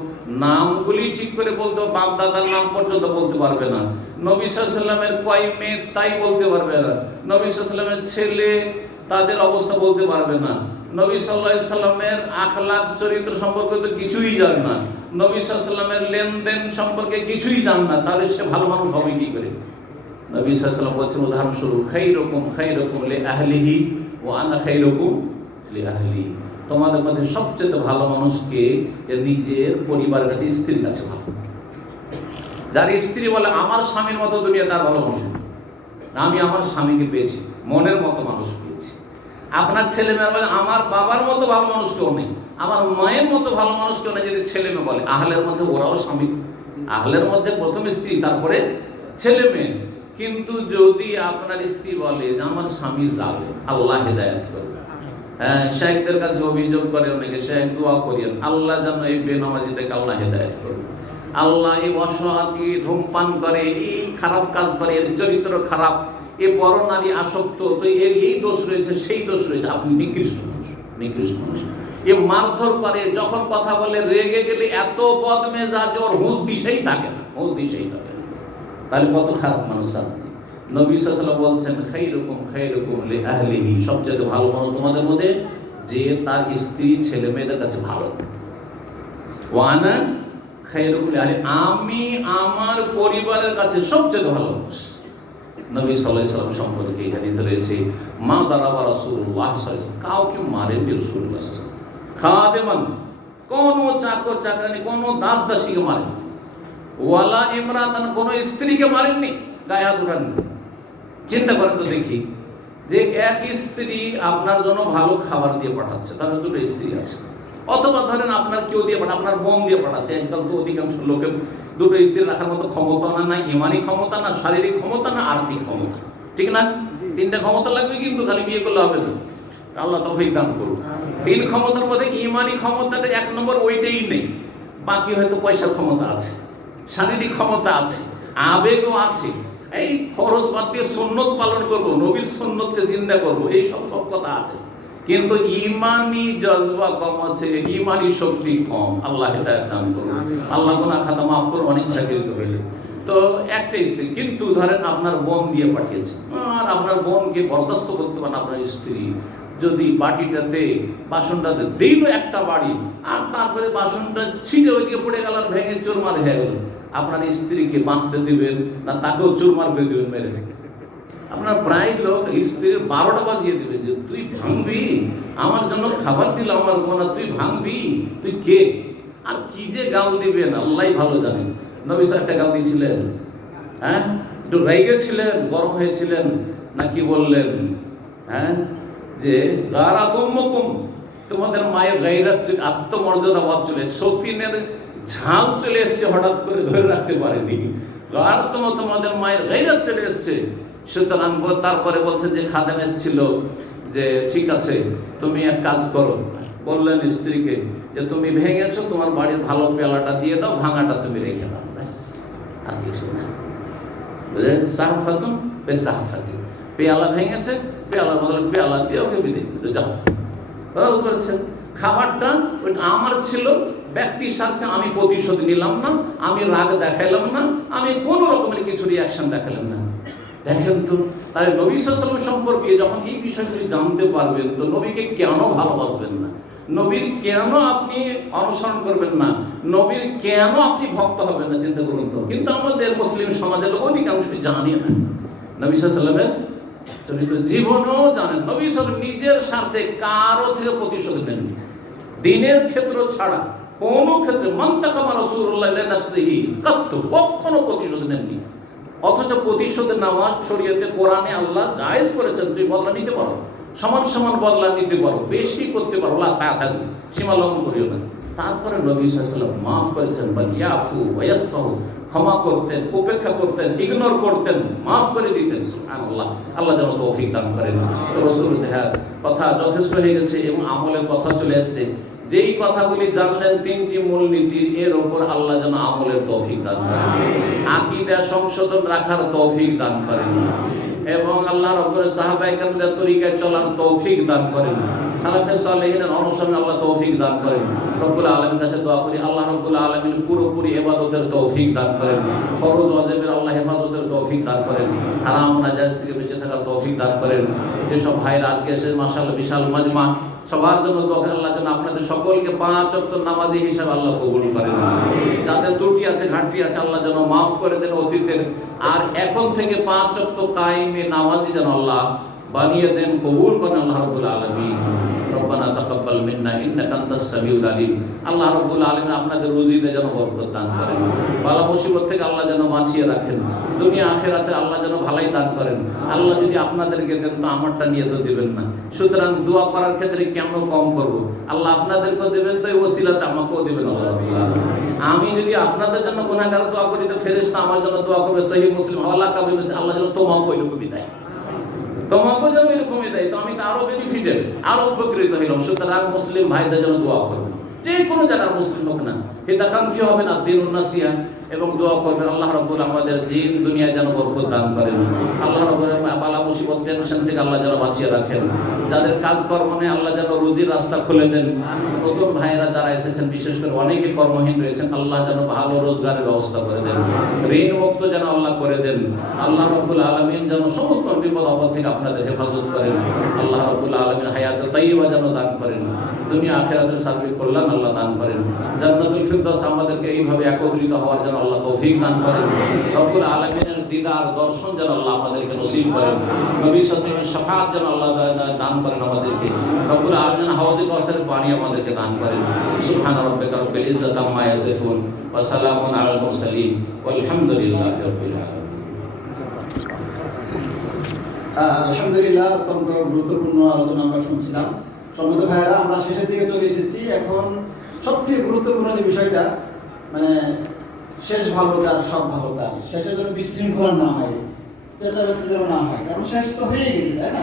নামগুলি ঠিক করে বলতে, বাপ দাদার নাম পর্যন্ত বলতে পারবে না। নবী সাল্লাল্লাহু আলাইহি ওয়াসাল্লামের কয় মেয়ে তাই বলতে পারবে না। নবী সাল্লাল্লাহু আলাইহি ওয়াসাল্লামের ছেলে, তাদের অবস্থা বলতে পারবে না। নবী সাল্লাল্লাহু আলাইহি ওয়াসাল্লামের আখলাক, চরিত্র সম্পর্কে তো কিছুই জানে না। নবী সাল্লাল্লাহু আলাইহি ওয়াসাল্লামের লেনদেন সম্পর্কে কিছুই জানে না। তাহলে সে ভালো মানুষ হবে কি করে? নবী সাল্লাল্লাহু আলাইহি ওয়াসাল্লাম বলছেন উদাহরণস্বরূপ, খায়রুকুম লিআহলিহি ওয়া আনা খায়রুকুম লিআহলি। তোমাদের মধ্যে সবচেয়ে ভালো মানুষ কে? নিজের পরিবারের কাছে, স্ত্রীর কাছে ভালো। যার স্ত্রী বলে আমার স্বামীর মতো দুনিয়া তার ভালো মানুষ, আমি আমার স্বামীকে পেয়েছি, মনের মতো মানুষ পেয়েছি। আপনার ছেলে মেয়ে বলে আমার বাবার মতো ভালো মানুষ কেউ নেই, আমার মায়ের মতো ভালো মানুষ কেউ নেই। যদি ছেলে মেয়ে বলে, আহলের মধ্যে ওরাও স্বামী, আহলের মধ্যে প্রথম স্ত্রী, তারপরে ছেলে মেয়ে। কিন্তু যদি আপনার স্ত্রী বলে যে আমার স্বামী যাবে, আল্লাহ হেদায়েত করবে। হ্যাঁ, শাইখদের কাছে অভিযোগ করে অনেকে, শাইখ দোয়া করেন আল্লাহ যেন এই বেনামাজিটাকে আল্লাহ হেদায়েত করবে, আল্লাহ এই অসৎ, ধূমপান করে, এই খারাপ কাজ করে, এর চরিত্র খারাপ, এ বড় নারী আসক্ত, তো এর এই দোষ রয়েছে, সেই দোষ রয়েছে। আপনি নিকৃষ্ট মানুষ, নিকৃষ্ট মানুষ। এ মারধর করে, যখন কথা বলে রেগে গেলে এত বদমেজাজ, ওর হুঁশ দিশেই থাকে না, হুঁশ দিশেই থাকে না। তাহলে কত খারাপ মানুষ আপনি। নবী সাল্লাল্লাহু আলাইহি ওয়াসাল্লাম বলছেন খায়রুকুম লিআহলিহি, সবচেয়ে ভালো মানুষ তোমাদের মধ্যে যে তার স্ত্রী ছেলে মেয়েদের কাছে ভালো। ওয়া আনা খায়রুকুম লিআহলি, আমি আমার পরিবারের কাছে সবচেয়ে ভালো মানুষ। নবী সাল্লাল্লাহু আলাইহি ওয়াসাল্লাম সম্পর্কে এই হাদিসে রয়েছে, মা দারাবা রাসূলুল্লাহ সাল্লাল্লাহু আলাইহি ওয়াসাল্লাম, কাউকে মারেননি রাসূলুল্লাহ সাল্লাল্লাহু আলাইহি ওয়াসাল্লাম। খাদেমান, কোন চাকর চাকরানি, কোন দাস দাসীকে মারেননি। ওয়ালা ইমরাতান, কোন স্ত্রীকে মারেননি, গায়ে হাত উঠাননি। চিন্তা করেন তো দেখি, যে এক স্ত্রী আপনার জন্য ভালো খাবার দিয়ে পাঠাচ্ছে, তার দুটো স্ত্রী আছে, অথবা ধরেন আপনার কেউ দিয়ে পাঠায়, আপনার বোন দিয়ে পাঠাচ্ছে। আজকাল তো অধিকাংশ লোকের দুটো স্ত্রী রাখার মতো ক্ষমতা না ইমানি ক্ষমতা, না শারীরিক ক্ষমতা, না আর্থিক ক্ষমতা, ঠিক না? তিনটা ক্ষমতা লাগবে, কিন্তু খালি বিয়ে করলে হবে না। আল্লাহ তৌফিক দান করুন। তিন ক্ষমতার মধ্যে ইমানি ক্ষমতাটা 1 নম্বর, ওইটাই নেই। বাকি হয়তো পয়সার ক্ষমতা আছে, শারীরিক ক্ষমতা আছে, আবেগও আছে। এই খরচ বাদ দিয়ে সুন্নত পালন করব, নবীর সুন্নতকে জিন্দা করব, এই সব কথা আছে, কিন্তু ইমানি জজবা কম আছে, ইমানি শক্তি কম। আল্লাহ হেদায়েত দান করুন। আল্লাহ গুনাহ খাতা মাফ করুন অনিচ্ছাকৃত হইলে। তো একটা স্ত্রী, কিন্তু ধরেন আপনার বোন দিয়ে পাঠিয়েছে, আর আপনার বোনকে বরদাস্ত করতে পারেন আপনার স্ত্রী যদি বাটিটাতে বাসনটাতে দিল একটা বাড়ি, আর তারপরে বাসনটা ছিঁড়ে ওইদিকে পড়ে গেল আর ভেঙে চুরমার হয়ে গেল, আপনার স্ত্রীকে বাঁচতে দিবেন না তাকেও চুরমার করে দিবেন মেরে? আপনার প্রায় লোক স্ত্রীর 12টা বাজিয়ে দিবে যে তুই ভাঙবি, আমার জন্য খাবার দিল আমার বোন, তুই ভাঙবি, তুই কে? আর কি যে গাল দিবেন আল্লাহ ভালো জানেন। নবী সাহেব একটা গাল দিয়েছিলেন, হ্যাঁ, একটু রেগে ছিলেন, গরম হয়েছিলেন, নাকি বললেন হ্যাঁ যে গারাতুম্মকুম, তোমাদের মায়ের গায়রাত, আত্মমর্যাদা বাদ চলে, সতীনের ঝাল চলে এসছে, হঠাৎ করে ধরে রাখতে পারেনি। তোমাদের মায়ের গায়রাত চলে এসছে। সুতরাং তারপরে বলছে যে খাদেম এসেছিল যে ঠিক আছে তুমি এক কাজ করো, বললেন স্ত্রীকে যে তুমি ভেঙেছো, তোমার বাড়ির ভালো পেয়ালাটা দিয়ে দাও, ভাঙাটা তুমি রেখে দাও, ব্যাস, আর কিছু না। বুঝলেন? সাহাফাতুন বেসাহাফাতি, পেয়ালা ভেঙেছে, পেয়ালার বদলে পেয়ালা দিয়ে ওকে বিদায় দিতে যাও। বুঝতে পারছেন? খাবারটা আমার ছিল, ব্যক্তির সাথে আমি প্রতিশোধ নিলাম না, আমি রাগ দেখাইলাম না, আমি কোনো রকমের কিছু রিয়াকশন দেখালাম না। দেখেন তো, তাই নবী সাল্লাল্লাহু আলাইহি ওয়াসাল্লাম সম্পর্কে যখন এই বিষয়গুলি জানতে পারবেন, তো নবীকে কেন ভালোবাসবেন না, নবীর কেন আপনি অনুসরণ করবেন না, নবীর কেন আপনি ভক্ত হবেন না, চিন্তা করুন তো। কিন্তু আমাদের মুসলিম সমাজের লোক অধিকাংশই জানে না নবী সাল্লাল্লাহু আলাইহি ওয়াসাল্লামের চরিত্র, জীবনও জানেন। নবী সাল্লাল্লাহু নিজের স্বার্থে কারো থেকে প্রতিশোধ নেননি, দিনের ক্ষেত্র ছাড়া কোন ক্ষেত্রে। মান্তাকামা রাসূলুল্লাহ লিনাফসিহি, কখনো প্রতিশোধ নেননি। অথচ প্রতিশোধ নেওয়া শরীয়তে, কোরআনে আল্লাহ জায়েজ করেছেন, তুমি বদলা নিতে পারো, সমান সমান বদলা নিতে পারো, বেশি করতে পারো, সীমা লঙ্ঘন করিও না। তারপরে নবী সাল্লাল্লাহু আলাইহি ওয়াসাল্লাম মাফ করেছেন, বা ইয়াফু ওয়া ইয়াসফাহু, ক্ষমা করতেন, উপেক্ষা করতেন, ইগনোর করতেন, মাফ করে দিতেন। সুবহানাল্লাহ, আল্লাহ যেন তৌফিক দান করেন। রাসূলের কথা যথেষ্ট হয়ে গেছে এবং আমলের কথা চলে আসছে। যেই কথাগুলি জানলেন 3টি মূলনীতির, এর উপর আল্লাহ যেন আমলের তৌফিক দান করেন, আকীদা সংশোধন রাখার তৌফিক দান করেন, এবং আল্লাহ রাব্বুল সাহাবায়ে কেরামদের তরিকায় চলার তৌফিক দান করেন, সালাফে সালেহিনের অনুসরণে আল্লাহ তৌফিক দান করেন। রব্বুল আলামিনের কাছে দোয়া করি আল্লাহ রাব্বুল আলামিন পুরোপুরি ইবাদতের তৌফিক দান করেন, ফরজ ওয়াজিবের আল্লাহ হেফাজতের তৌফিক দান করেন, হারাম নাজায়েজ থেকে বেঁচে থাকার তৌফিক দান করেন। যেসব ভাইরা আজকে এসে মাশাআল্লাহ বিশাল মাজমা, সবার জন্য দোয়া করেন আল্লাহ যেন আপনাদের সকলকে 5 ওয়াক্ত নামাজি হিসেবে আল্লাহ কবুল করেন। যাদের ত্রুটি আছে, ঘাটতি আছে, আল্লাহ যেন মাফ করে দেন অতীতের, আর এখন থেকে 5 ওয়াক্ত কায়েমে নামাজি যেন আল্লাহ বানিয়ে দেন, কবুল করেন আল্লাহ রাব্বুল আলামিন। রব্বানা তাকাব্বাল মিন্না ইন্নাকা আনতাস সামিউল আলিম। আল্লাহ রাব্বুল আলামিন আপনাদের রুজিতে যেন বরকত দান করেন, বালা মুসিবত থেকে আল্লাহ যেন বাঁচিয়ে রাখেন, দুনিয়া আখিরাতে আল্লাহ যেন ভালাই দান করেন। আল্লাহ যদি আপনাদেরকে দেন তো আমারটা নিয়ে তো দিবেন না, সুতরাং দোয়া করার ক্ষেত্রে কেমন কম করব? আল্লাহ আপনাদেরকেও দেবেন, তো এই ওসিলাতে আমাকেও দিবেন আল্লাহ রাব্বুল আলামিন। আমি যদি আপনাদের জন্য গুনাহগার দোয়া করি, তো ফেরেশতা আমার জন্য দোয়া করবে। সহিহ মুসলিম আল্লাহ কাবে আল্লাহ যেন তোমাকেও এরকমই দেয়, তোমাকেও যেন এরকমই দেয়, তো আমি তো আরো বেনিফিটেড, আরো উপকৃত হইলাম। সুতরাং মুসলিম ভাইদের জন্য দোয়া করবেন, যে কোনো জায়গার মুসলিম হোক না, হিতাকাঙ্ক্ষী হবে না, দিনুন নাসিয়া, এবং দোয়া করবেন আল্লাহ রাব্বুল আমাদের দিন দুনিয়া যেন বরকত দান করেন। আল্লাহ রাব্বুল বালা মুসিবত টেনশন থেকে আল্লাহ যেন বাঁচিয়ে রাখেন। যাদের কাজকর্ম নেই আল্লাহ যেন রুজির রাস্তা খুলে দেন। নতুন ভাইয়েরা যারা এসেছেন, বিশেষ করে অনেকে কর্মহীন রয়েছেন, আল্লাহ যেন ভালো রোজগারের ব্যবস্থা করে দেন, ঋণ মুক্ত যেন আল্লাহ করে দেন। আল্লাহ রাব্বুল আলামিন যেন সমস্ত বিপদ আপদ থেকে আপনাদের হেফাজত করেন। আল্লাহ রাব্বুল আলামিন হায়াতে তাইয়্যিবা যেন দান করেন, দুনিয়া আখিরাতের সার্বিক কল্যাণ আল্লাহ দান করেন। জান্নাতুল ফিরদাউস আমাদেরকে এইভাবে একত্রিত হওয়ার জন্য আল্লাহ তৌফিক দান করেন। রব্বুল আলামিনের দিদার দর্শন যেন আল্লাহ আমাদেরকে নসিব করেন। নবী সাল্লাল্লাহু আলাইহি ওয়াসাল্লামের শাফাআত যেন আল্লাহ দান করেন আমাদেরকে। রব্বুল আলামিন হাউজে কাউসারের পানি আমাদেরকে দান করেন। সুবহান রাব্বিকা রাব্বিল ইজ্জাতি আম্মা ইয়াসিফুন ওয়া সালামুন আলাল মুরসালিন ওয়ালহামদুলিল্লাহি রাব্বিল আলামিন। আলহামদুলিল্লাহ, অত্যন্ত গুরুত্বপূর্ণ আলোচনা আমরা শুনছিলাম। সম্মত ভাইয়েরা, আমরা শেষের দিকে চলে এসেছি। এখন সবথেকে গুরুত্বপূর্ণ যে বিষয়টা, মানে শেষ ভালো তার সব ভালো তার, শেষে যেন বিশৃঙ্খলা না হয়, চেঁচামেচি যেন না হয়, কারণ শেষ তো হয়ে গেছে, তাই না?